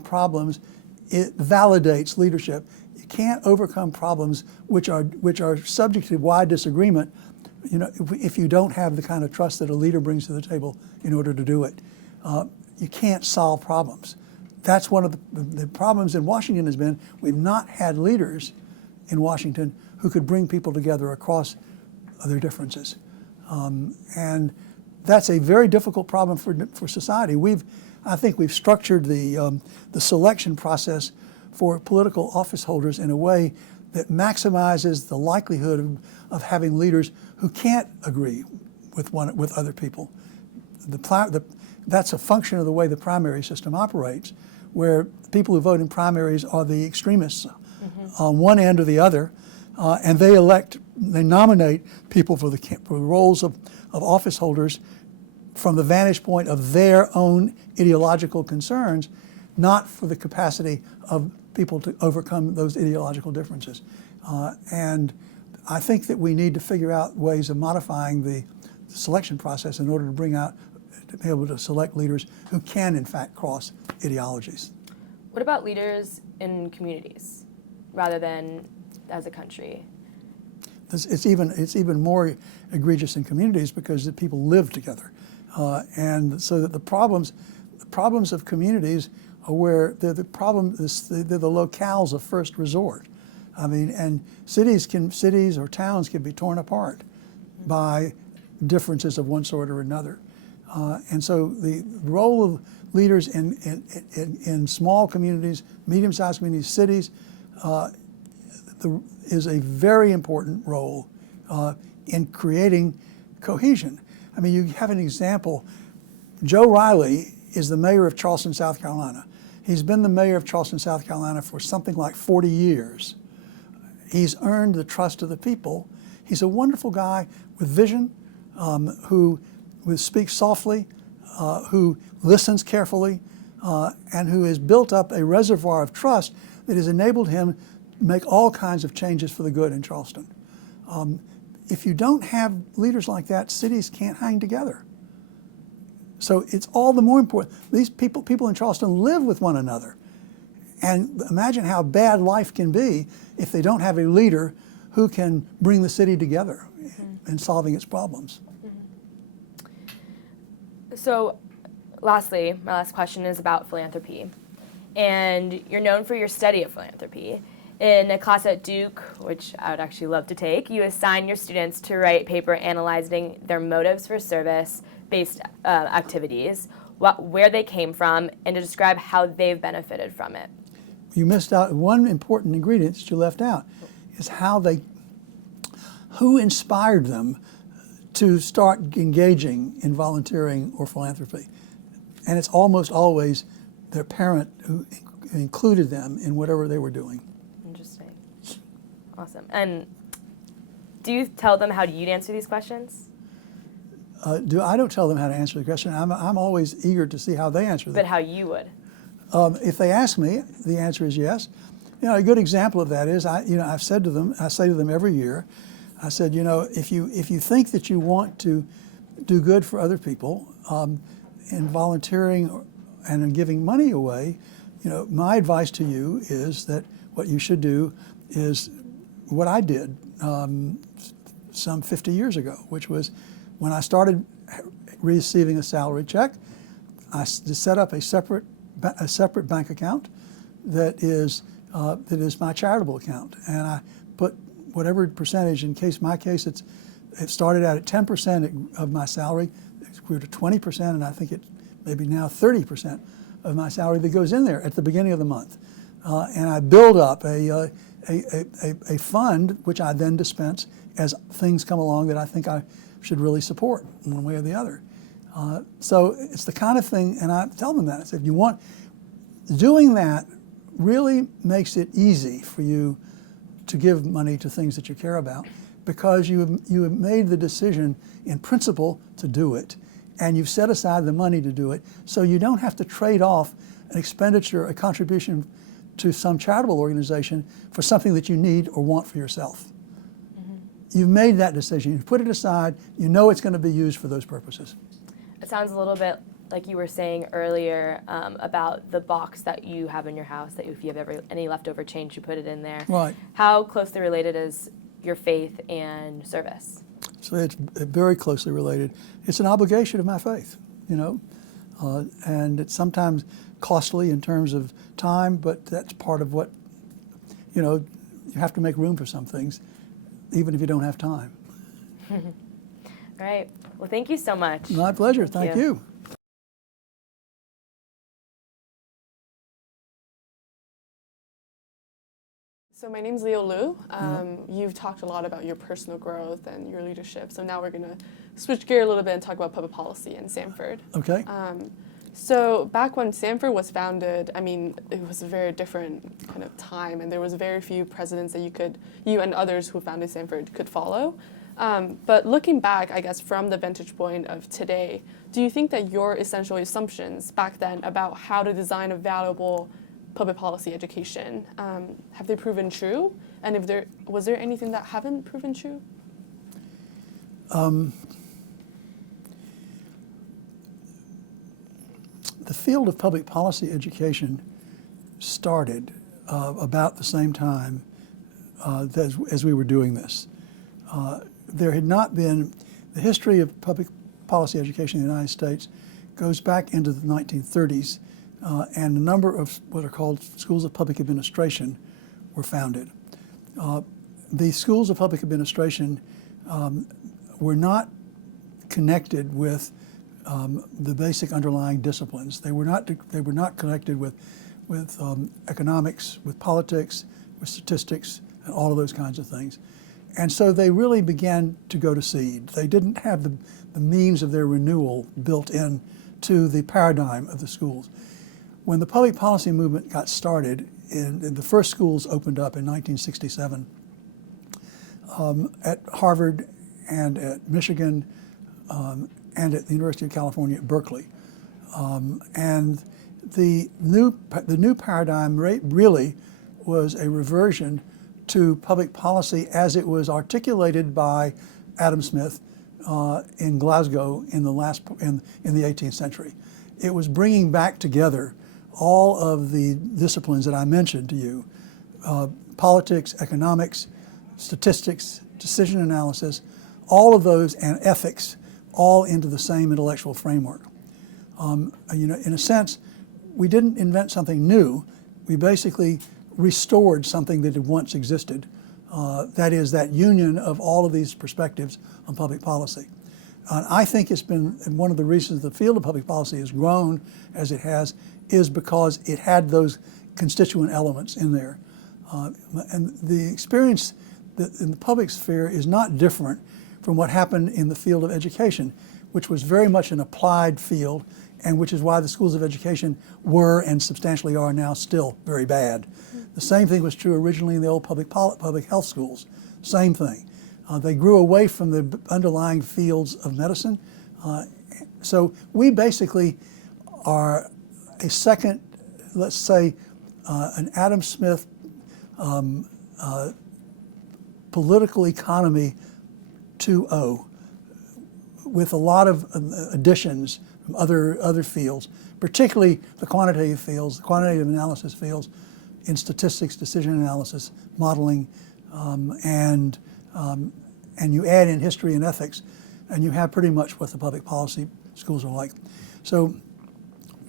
problems. It validates leadership. You can't overcome problems which are subject to wide disagreement, if you don't have the kind of trust that a leader brings to the table in order to do it. You can't solve problems. That's one of the problems in Washington has been we've not had leaders in Washington who could bring people together across their differences. And that's a very difficult problem for society. I think we've structured the selection process for political office holders in a way that maximizes the likelihood of having leaders who can't agree with other people. That's a function of the way the primary system operates, where people who vote in primaries are the extremists on one end or the other, and they nominate people for the roles of office holders from the vantage point of their own ideological concerns, not for the capacity of people to overcome those ideological differences. And I think that we need to figure out ways of modifying the selection process in order to be able to select leaders who can, in fact, cross ideologies. What about leaders in communities rather than as a country? It's even more egregious in communities because the people live together. And so that the problems problems of communities are where they're the locales of first resort. I mean, and cities or towns can be torn apart by differences of one sort or another. And so the role of leaders in small communities, medium-sized communities, cities, is a very important role in creating cohesion. I mean, you have an example. Joe Riley is the mayor of Charleston, South Carolina. He's been the mayor of Charleston, South Carolina for something like 40 years. He's earned the trust of the people. He's a wonderful guy with vision, who speaks softly, who listens carefully, and who has built up a reservoir of trust that has enabled him to make all kinds of changes for the good in Charleston. If you don't have leaders like that, cities can't hang together. So it's all the more important. These people in Charleston live with one another. And imagine how bad life can be if they don't have a leader who can bring the city together in solving its problems. So lastly, my last question is about philanthropy. And you're known for your study of philanthropy. In a class at Duke, which I would actually love to take, you assign your students to write a paper analyzing their motives for service-based activities, where they came from, and to describe how they've benefited from it. You missed out one important ingredient that you left out, is who inspired them to start engaging in volunteering or philanthropy. And it's almost always their parent who included them in whatever they were doing. Interesting. Awesome. And do you tell them how you'd answer these questions? I don't tell them how to answer the question. I'm always eager to see how they answer them. But how you would? If they ask me, the answer is yes. You know, a good example of that is I say to them every year, I said, you know, if you think that you want to do good for other people in volunteering and in giving money away, you know, my advice to you is that what you should do is what I did some 50 years ago, which was when I started receiving a salary check, I set up a separate bank account that is my charitable account, and I put whatever percentage. In my case, it started out at 10% of my salary, it grew to 20%, and I think it maybe now 30% of my salary that goes in there at the beginning of the month, and I build up a fund which I then dispense as things come along that I think I should really support in one way or the other. So it's the kind of thing, and I tell them that. I said, doing that really makes it easy for you to give money to things that you care about, because you have made the decision in principle to do it, and you've set aside the money to do it, so you don't have to trade off an expenditure, a contribution to some charitable organization for something that you need or want for yourself. You've made that decision. You've put it aside. You know it's going to be used for those purposes. It sounds a little bit like you were saying earlier about the box that you have in your house, that if you have any leftover change, you put it in there. Right. How closely related is your faith and service? So it's very closely related. It's an obligation of my faith, you know, and it's sometimes costly in terms of time, but that's part of what, you know, you have to make room for some things, even if you don't have time. All right. Well, thank you so much. My pleasure. Thank you. So my name's Leo Liu. You've talked a lot about your personal growth and your leadership. So now we're going to switch gear a little bit and talk about public policy in Sanford. Okay. So back when Sanford was founded, I mean, it was a very different kind of time, and there was very few presidents that you and others who founded Sanford could follow. But looking back, I guess, from the vantage point of today, do you think that your essential assumptions back then about how to design a valuable public policy education, have they proven true? And was there anything that haven't proven true? The field of public policy education started about the same time as we were doing this. There had not been, the history of public policy education in the United States goes back into the 1930s, and a number of what are called schools of public administration were founded. The schools of public administration were not connected with the basic underlying disciplines. They were not connected with economics, with politics, with statistics, and all of those kinds of things. And so they really began to go to seed. They didn't have the means of their renewal built in to the paradigm of the schools. When the public policy movement got started, and the first schools opened up in 1967 at Harvard and at Michigan and at the University of California at Berkeley. And the new paradigm really was a reversion to public policy as it was articulated by Adam Smith in Glasgow in the 18th century. It was bringing back together all of the disciplines that I mentioned to you, politics, economics, statistics, decision analysis, all of those, and ethics, all into the same intellectual framework. In a sense, we didn't invent something new. We basically restored something that had once existed. That is, that union of all of these perspectives on public policy. I think it's been one of the reasons the field of public policy has grown as it has is because it had those constituent elements in there. And the experience in the public sphere is not different from what happened in the field of education, which was very much an applied field, and which is why the schools of education were and substantially are now still very bad. The same thing was true originally in the old public health schools. Same thing. They grew away from the underlying fields of medicine. So we basically are a second, let's say, an Adam Smith political economy 2.0 with a lot of additions from other fields, particularly the quantitative fields, the quantitative analysis fields in statistics, decision analysis, modeling, and you add in history and ethics, and you have pretty much what the public policy schools are like. So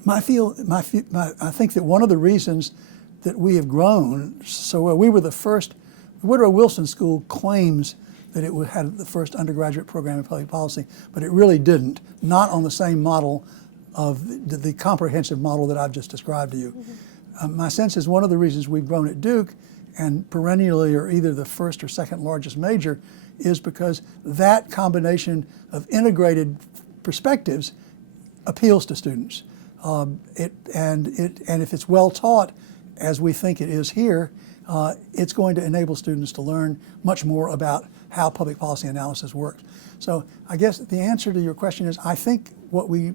I think that one of the reasons that we have grown so well, we were the first, Woodrow Wilson School claims that it had the first undergraduate program in public policy, but it really didn't, not on the same model of the comprehensive model that I've just described to you. Mm-hmm. My sense is one of the reasons we've grown at Duke and perennially are either the first or second largest major is because that combination of integrated perspectives appeals to students. And if it's well taught, as we think it is here, it's going to enable students to learn much more about how public policy analysis works. So I guess the answer to your question is I think what we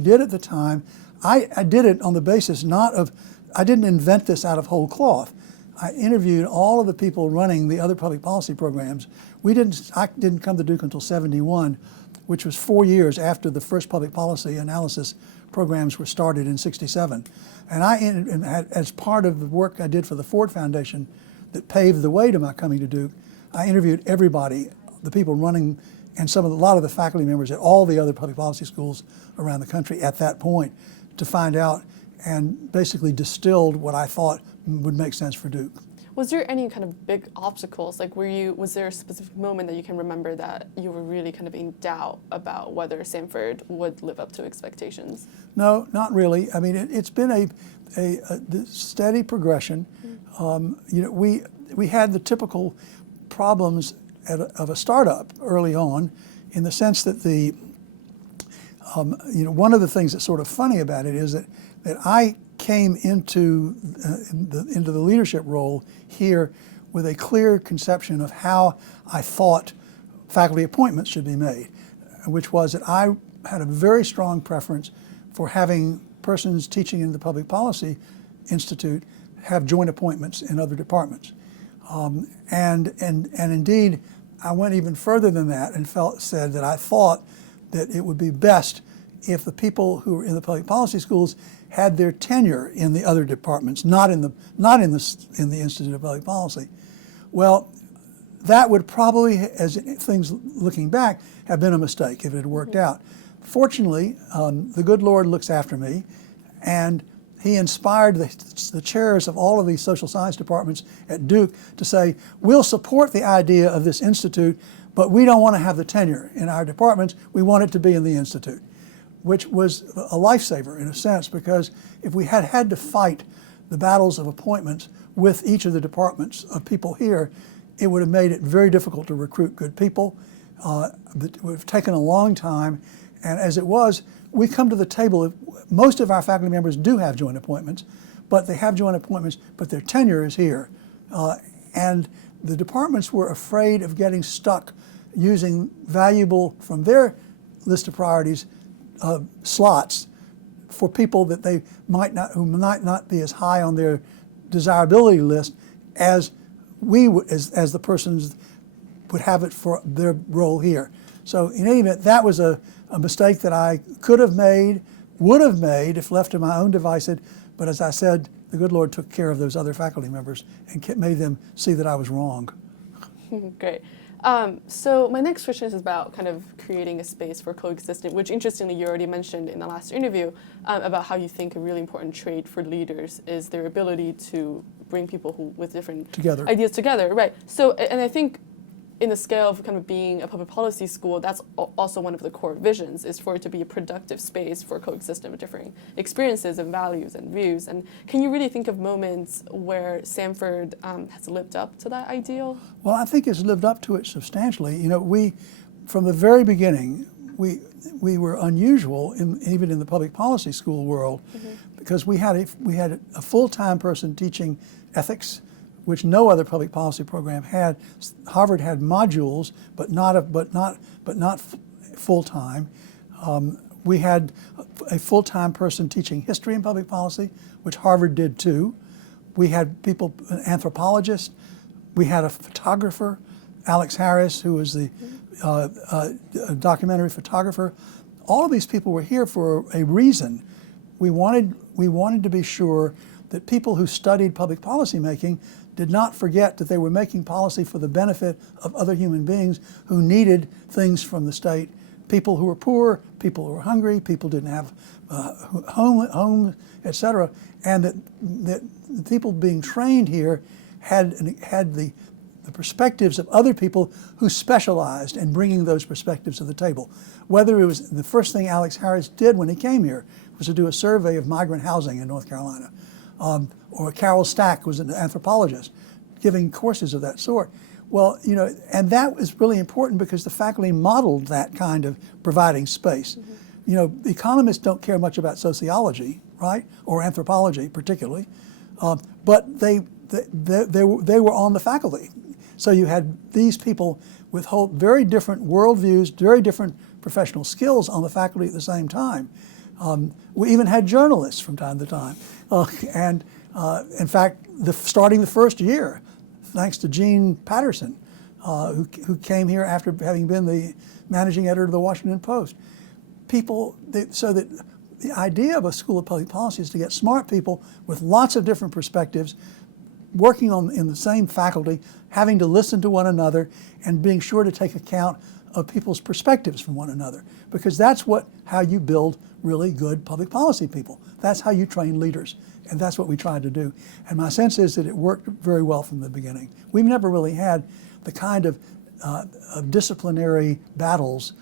did at the time, I did it on the basis not of, I didn't invent this out of whole cloth. I interviewed all of the people running the other public policy programs. I didn't come to Duke until '71, which was 4 years after the first public policy analysis programs were started in '67. And as part of the work I did for the Ford Foundation that paved the way to my coming to Duke, I interviewed everybody, the people running, and a lot of the faculty members at all the other public policy schools around the country at that point to find out and basically distilled what I thought would make sense for Duke. Was there any kind of big obstacles? Like, was there a specific moment that you can remember that you were really kind of in doubt about whether Sanford would live up to expectations? No, not really. I mean, it's been a steady progression. We had the typical problems of a startup early on, in the sense that one of the things that's sort of funny about it is that I came into the leadership role here with a clear conception of how I thought faculty appointments should be made, which was that I had a very strong preference for having persons teaching in the Public Policy Institute have joint appointments in other departments. And indeed, I went even further than that and said that I thought that it would be best if the people who were in the public policy schools had their tenure in the other departments, not in the Institute of Public Policy. Well, that would probably, as things looking back, have been a mistake if it had worked out. fortunately, the good Lord looks after me, and he inspired the chairs of all of these social science departments at Duke to say, we'll support the idea of this institute, but we don't want to have the tenure in our departments. We want it to be in the institute, which was a lifesaver in a sense, because if we had had to fight the battles of appointments with each of the departments of people here, it would have made it very difficult to recruit good people. It would have taken a long time, and as it was, we come to the table. Most of our faculty members do have joint appointments, but they have joint appointments, but their tenure is here. And the departments were afraid of getting stuck using valuable, from their list of priorities, slots for people that they might not, who might not be as high on their desirability list as as the persons would have it for their role here. So in any event, that was a mistake that I could have made, would have made if left to my own devices, but as I said, the good Lord took care of those other faculty members and made them see that I was wrong. Great. So my next question is about kind of creating a space for coexistence, which interestingly you already mentioned in the last interview about how you think a really important trait for leaders is their ability to bring people with different ideas together. Right. So, and I think in the scale of kind of being a public policy school, that's also one of the core visions, is for it to be a productive space for coexistence of different experiences and values and views. And can you really think of moments where Sanford has lived up to that ideal? Well, I think it's lived up to it substantially. You know, we, from the very beginning, we were unusual, even in the public policy school world, because we had a full-time person teaching ethics, which no other public policy program had. Harvard had modules, but not full time. We had a full time person teaching history and public policy, which Harvard did too. We had people, an anthropologist. We had a photographer, Alex Harris, who was the documentary photographer. All of these people were here for a reason. We wanted to be sure that people who studied public policy making did not forget that they were making policy for the benefit of other human beings who needed things from the state. People who were poor, people who were hungry, people didn't have homes, etc. And that the people being trained here had the perspectives of other people who specialized in bringing those perspectives to the table. Whether it was the first thing Alex Harris did when he came here was to do a survey of migrant housing in North Carolina. Or Carol Stack was an anthropologist giving courses of that sort. Well, you know, and that was really important because the faculty modeled that kind of providing space. You know, economists don't care much about sociology, right, or anthropology particularly, but they were on the faculty. So you had these people with very different worldviews, very different professional skills on the faculty at the same time. We even had journalists from time to time. In fact, starting the first year, thanks to Gene Patterson, who came here after having been the managing editor of the Washington Post. So that the idea of a school of public policy is to get smart people with lots of different perspectives, working in the same faculty, having to listen to one another, and being sure to take account of people's perspectives from one another, because that's how you build really good public policy people. That's how you train leaders, and that's what we tried to do. And my sense is that it worked very well from the beginning. We've never really had the kind of disciplinary battles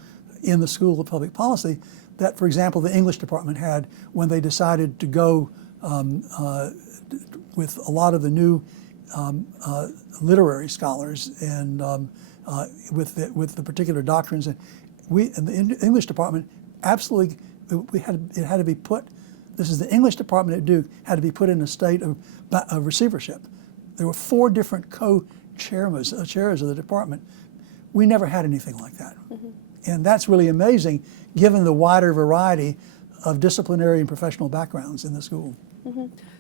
in the School of Public Policy that, for example, the English department had when they decided to go with a lot of the new literary scholars and with the particular doctrines. And we in the English department absolutely it had to be put. This is the English department at Duke had to be put in a state of receivership. There were 4 different chairs of the department. We never had anything like that, and that's really amazing given the wider variety of disciplinary and professional backgrounds in the school.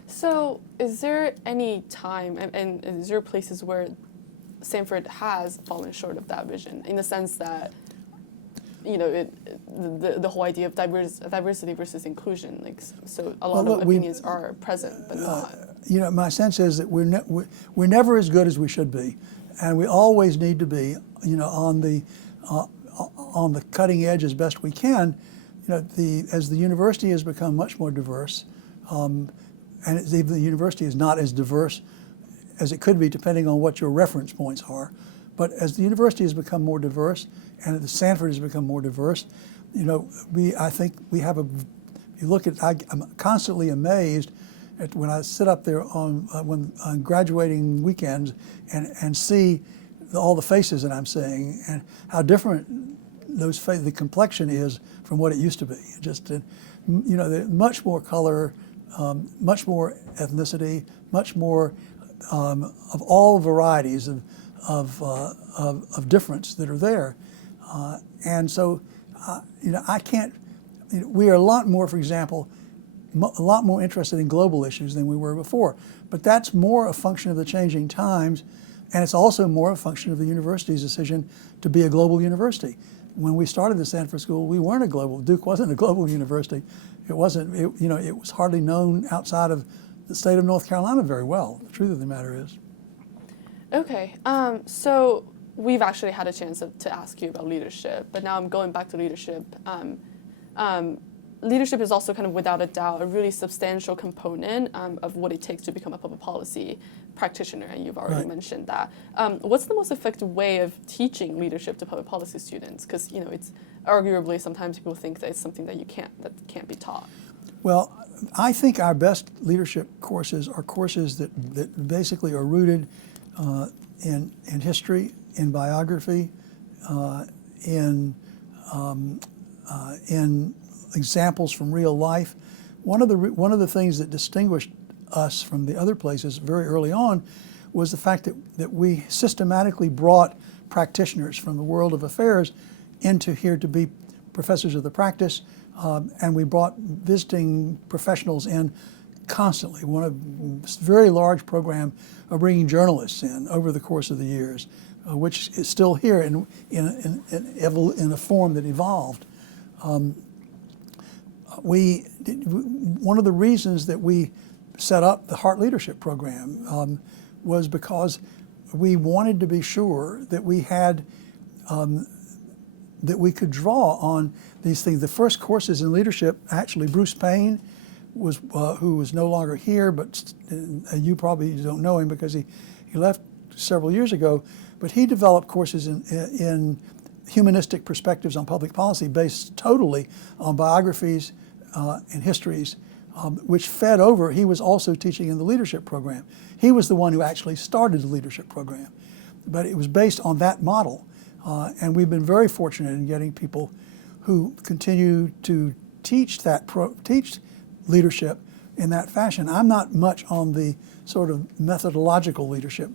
So is there any time, and is there places where Sanford has fallen short of that vision, in the sense that, you know, the whole idea of diversity versus inclusion, like, so a lot of opinions are present, but not. You know, my sense is that we're never as good as we should be, and we always need to be, you know, on the cutting edge as best we can, as the university has become much more diverse, and the university is not as diverse as it could be depending on what your reference points are. But as the university has become more diverse, and the Sanford has become more diverse, I think we have I'm constantly amazed at when I sit up there on graduating weekends and see all the faces that I'm seeing and how different the complexion is from what it used to be. Just much more color, much more ethnicity, much more of all varieties of difference that are there, and so I can't. We are a lot more, for example, a lot more interested in global issues than we were before. But that's more a function of the changing times, and it's also more a function of the university's decision to be a global university. When we started the Sanford School, we weren't Duke wasn't a global university. It wasn't, it was hardly known outside of the state of North Carolina very well. The truth of the matter is. Okay, so we've actually had a chance to ask you about leadership, but now I'm going back to leadership. Leadership is also kind of, without a doubt, a really substantial component of what it takes to become a public policy practitioner, and you've already mentioned that. What's the most effective way of teaching leadership to public policy students? Because it's arguably sometimes people think that it's something that can't be taught. Well, I think our best leadership courses are courses that basically are rooted in history, in biography, in examples from real life. One of the things that distinguished us from the other places very early on was the fact that we systematically brought practitioners from the world of affairs into here to be professors of the practice, and we brought visiting professionals in constantly. A very large program of bringing journalists in over the course of the years, which is still here in a form that evolved. One of the reasons that we set up the Heart Leadership Program was because we wanted to be sure that we had that we could draw on these things. The first courses in leadership, actually, Bruce Payne was who was no longer here, but you probably don't know him because he left several years ago. But he developed courses in humanistic perspectives on public policy based totally on biographies and histories, which fed over. He was also teaching in the leadership program. He was the one who actually started the leadership program, but it was based on that model. And we've been very fortunate in getting people who continue to teach leadership in that fashion. I'm not much on the sort of methodological leadership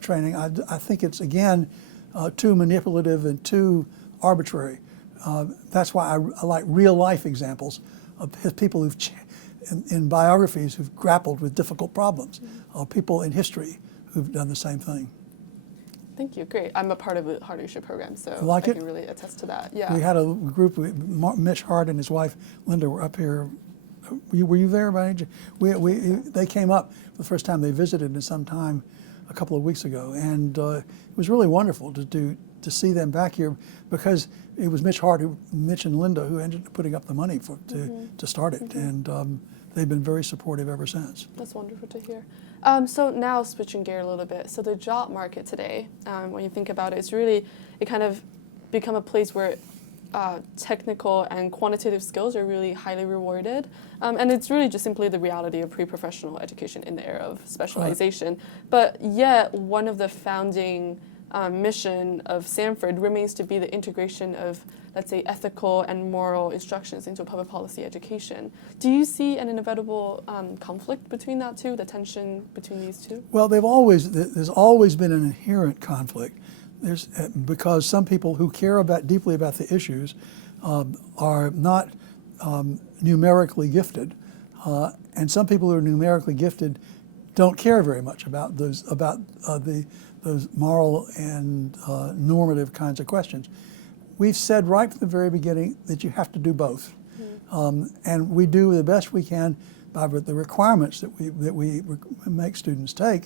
training. I think it's, again, too manipulative and too arbitrary. That's why I like real life examples of people who've, in biographies, who've grappled with difficult problems, people in history who've done the same thing. Thank you. Great. I'm a part of the Heart Leadership Program, so I can really attest to that. Yeah. We had a group. Mitch Hart and his wife Linda were up here. Were you there by any chance? They came up for the first time. They visited in some time a couple of weeks ago, and it was really wonderful to see them back here because it was Mitch and Linda who ended up putting up the money to start it, and they've been very supportive ever since. That's wonderful to hear. So now switching gear a little bit. So the job market today, when you think about it, it kind of become a place where technical and quantitative skills are really highly rewarded. And it's really just simply the reality of pre-professional education in the era of specialization. Right. But yet, one of the founding mission of Sanford remains to be the integration of, let's say, ethical and moral instructions into public policy education. Do you see an inevitable conflict between that two, the tension between these two? Well, there's always been an inherent conflict. Because some people who care deeply about the issues are not numerically gifted, and some people who are numerically gifted don't care very much about those moral and normative kinds of questions. We've said right from the very beginning that you have to do both, and we do the best we can by the requirements that we make students take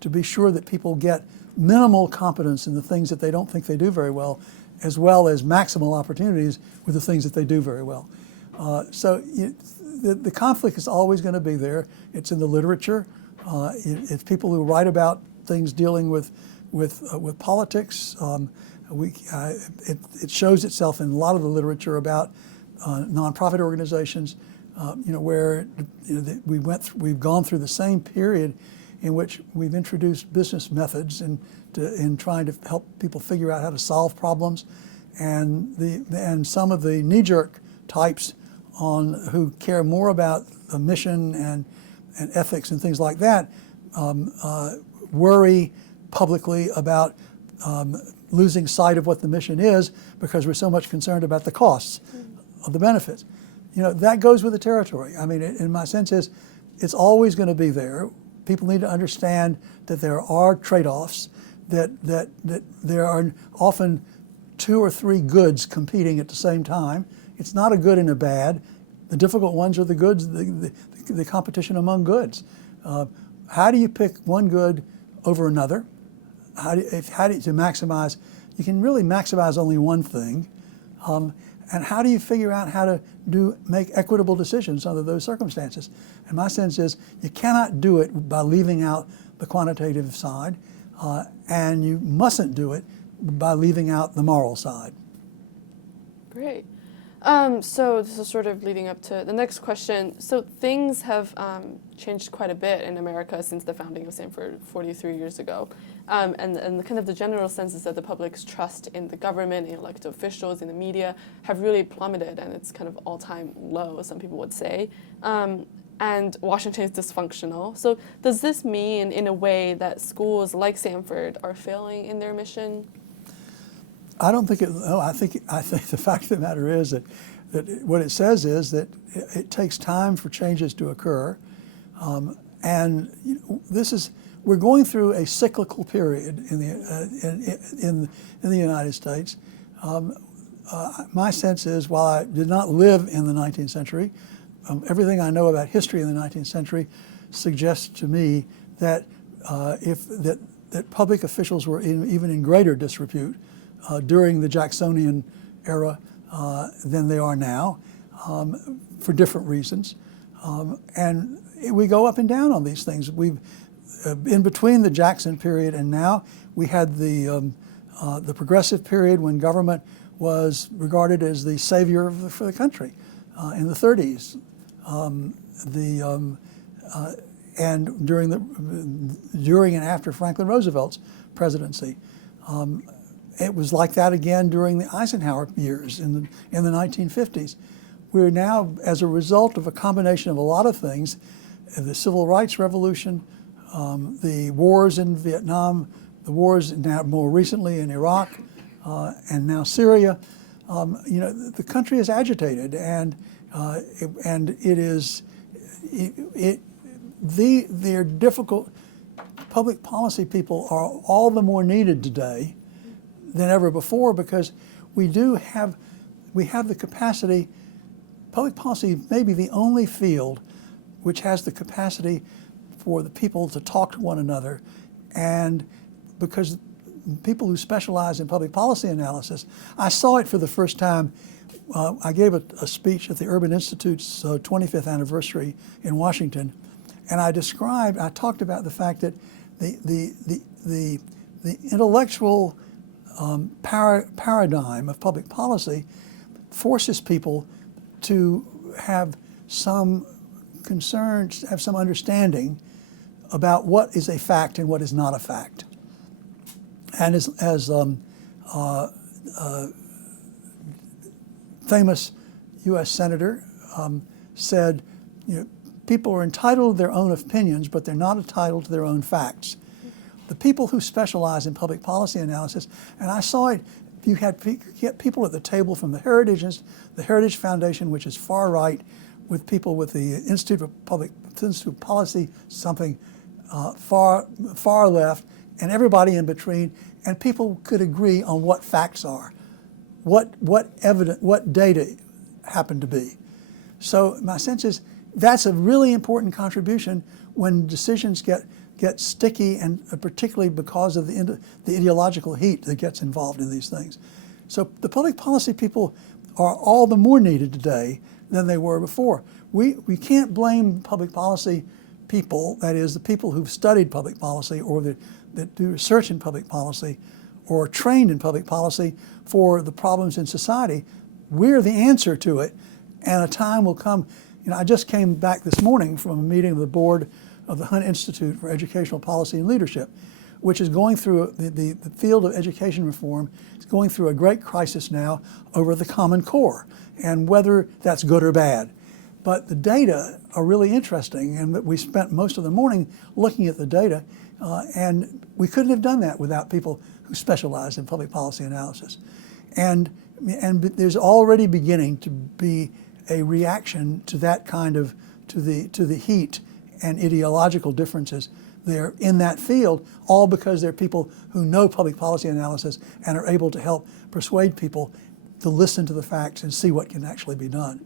to be sure that people get minimal competence in the things that they don't think they do very well, as well as maximal opportunities with the things that they do very well. The conflict is always going to be there. It's in the literature. It's people who write about things dealing with politics. It shows itself in a lot of the literature about nonprofit organizations, where we've gone through the same period in which we've introduced business methods in trying to help people figure out how to solve problems, and some of the knee-jerk types who care more about the mission and ethics and things like that worry publicly about losing sight of what the mission is because we're so much concerned about the costs of the benefits. That goes with the territory. I mean, in my sense is, it's always going to be there. People need to understand that there are trade-offs, that there are often 2 or 3 goods competing at the same time. It's not a good and a bad. The difficult ones are the goods, the competition among goods. How do you pick one good over another? How do you maximize? You can really maximize only one thing. And how do you figure out how to make equitable decisions under those circumstances? And my sense is you cannot do it by leaving out the quantitative side, and you mustn't do it by leaving out the moral side. Great. So this is sort of leading up to the next question. So things have changed quite a bit in America since the founding of Sanford 43 years ago. And kind of the general sense is that the public's trust in the government, in elected officials, in the media have really plummeted, and it's kind of all-time low, some people would say. And Washington is dysfunctional. So does this mean, in a way, that schools like Sanford are failing in their mission? I don't think it. No, I think the fact of the matter is that what it says is that it takes time for changes to occur, and we're going through a cyclical period in the United States. My sense is, while I did not live in the 19th century, everything I know about history in the 19th century suggests to me that that public officials were even in greater disrepute during the Jacksonian era than they are now, for different reasons. And we go up and down on these things. We've in between the Jackson period and now, we had the progressive period when government was regarded as the savior for the country in the 30s. And during and after Franklin Roosevelt's presidency. It was like that again during the Eisenhower years in the 1950s. We're now, as a result of a combination of a lot of things, the Civil Rights Revolution, the wars in Vietnam, the wars now more recently in Iraq, and now Syria, the country is agitated, and they're difficult. Public policy people are all the more needed today than ever before, because we have the capacity. Public policy may be the only field which has the capacity for the people to talk to one another, and because people who specialize in public policy analysis, I saw it for the first time. I gave a speech at the Urban Institute's 25th anniversary in Washington, and I talked about the fact that the intellectual paradigm of public policy forces people to have some concerns, have some understanding about what is a fact and what is not a fact. And as famous U.S. Senator said, people are entitled to their own opinions, but they're not entitled to their own facts. The people who specialize in public policy analysis, and I saw it, you get people at the table from the Heritage Foundation, which is far right, with people with the Institute of Policy, something far left, and everybody in between, and people could agree on what facts are, what data happen to be. So my sense is that's a really important contribution when decisions get sticky, and particularly because of the ideological heat that gets involved in these things. So the public policy people are all the more needed today than they were before. We can't blame public policy people, that is, the people who've studied public policy or that do research in public policy or are trained in public policy for the problems in society. We're the answer to it, and a time will come. I just came back this morning from a meeting of the board of the Hunt Institute for Educational Policy and Leadership, which is going through, the field of education reform is going through a great crisis now over the Common Core and whether that's good or bad. But the data are really interesting, and we spent most of the morning looking at the data, and we couldn't have done that without people who specialize in public policy analysis. And there's already beginning to be a reaction to that kind of, to the heat and ideological differences there in that field, all because they're people who know public policy analysis and are able to help persuade people to listen to the facts and see what can actually be done.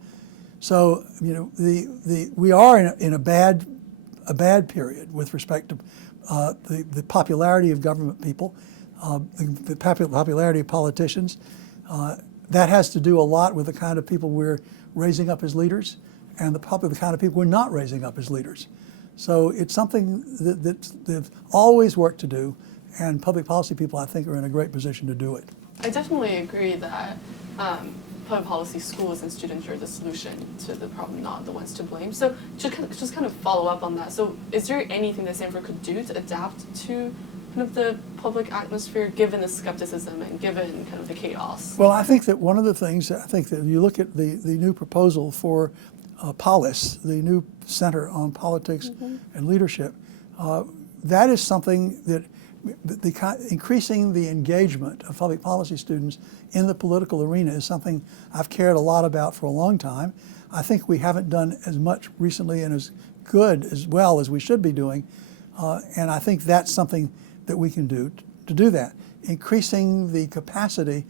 So, we are in a bad period with respect to the popularity of government people, the popularity of politicians. That has to do a lot with the kind of people we're raising up as leaders and the kind of people we're not raising up as leaders. So it's something that they've always worked to do, and public policy people, I think, are in a great position to do it. I definitely agree that public policy schools and students are the solution to the problem, not the ones to blame. So just kind of follow up on that. So is there anything that Sanford could do to adapt to kind of the public atmosphere, given the skepticism and given kind of the chaos? Well, I think that one of the things, that you look at the new proposal for POLIS, the new Center on Politics and Leadership, that is something that increasing the engagement of public policy students in the political arena is something I've cared a lot about for a long time. I think we haven't done as much recently and as good as well as we should be doing, and I think that's something that we can do to do that. Increasing the capacity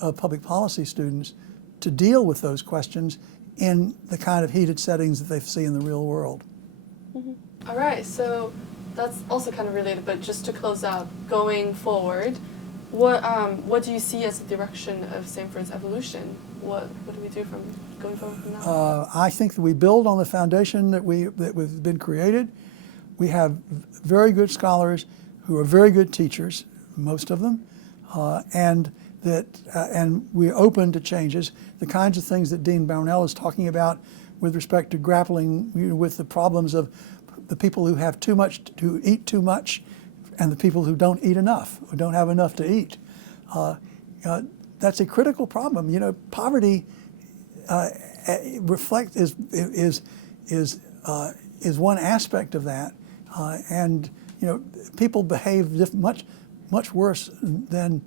of public policy students to deal with those questions in the kind of heated settings that they see in the real world. Mm-hmm. All right, so that's also kind of related, but just to close out, going forward, what do you see as the direction of Sanford's evolution? What do we do from going forward from now? I think that we build on the foundation that we've been created. We have very good scholars who are very good teachers, most of them, and we're open to changes. The kinds of things that Dean Brownell is talking about with respect to grappling with the problems of the people who have too much, who eat too much, and the people who don't eat enough, who don't have enough to eat. That's a critical problem. Poverty is one aspect of that, and people behave much worse than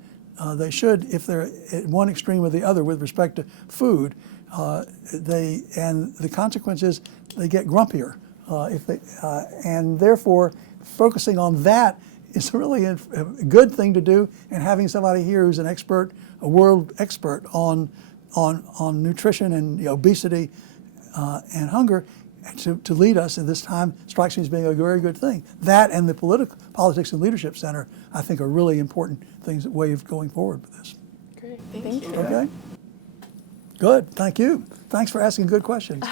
they should if they're at one extreme or the other with respect to food. And the consequence is they get grumpier. And therefore, focusing on that is really a good thing to do. And having somebody here who's an expert, a world expert on nutrition and obesity and hunger, to lead us at this time strikes me as being a very good thing. That and the Politics and Leadership Center, I think, are really important things, way of going forward with this. Great, thank you. Okay. Good, thank you. Thanks for asking good questions.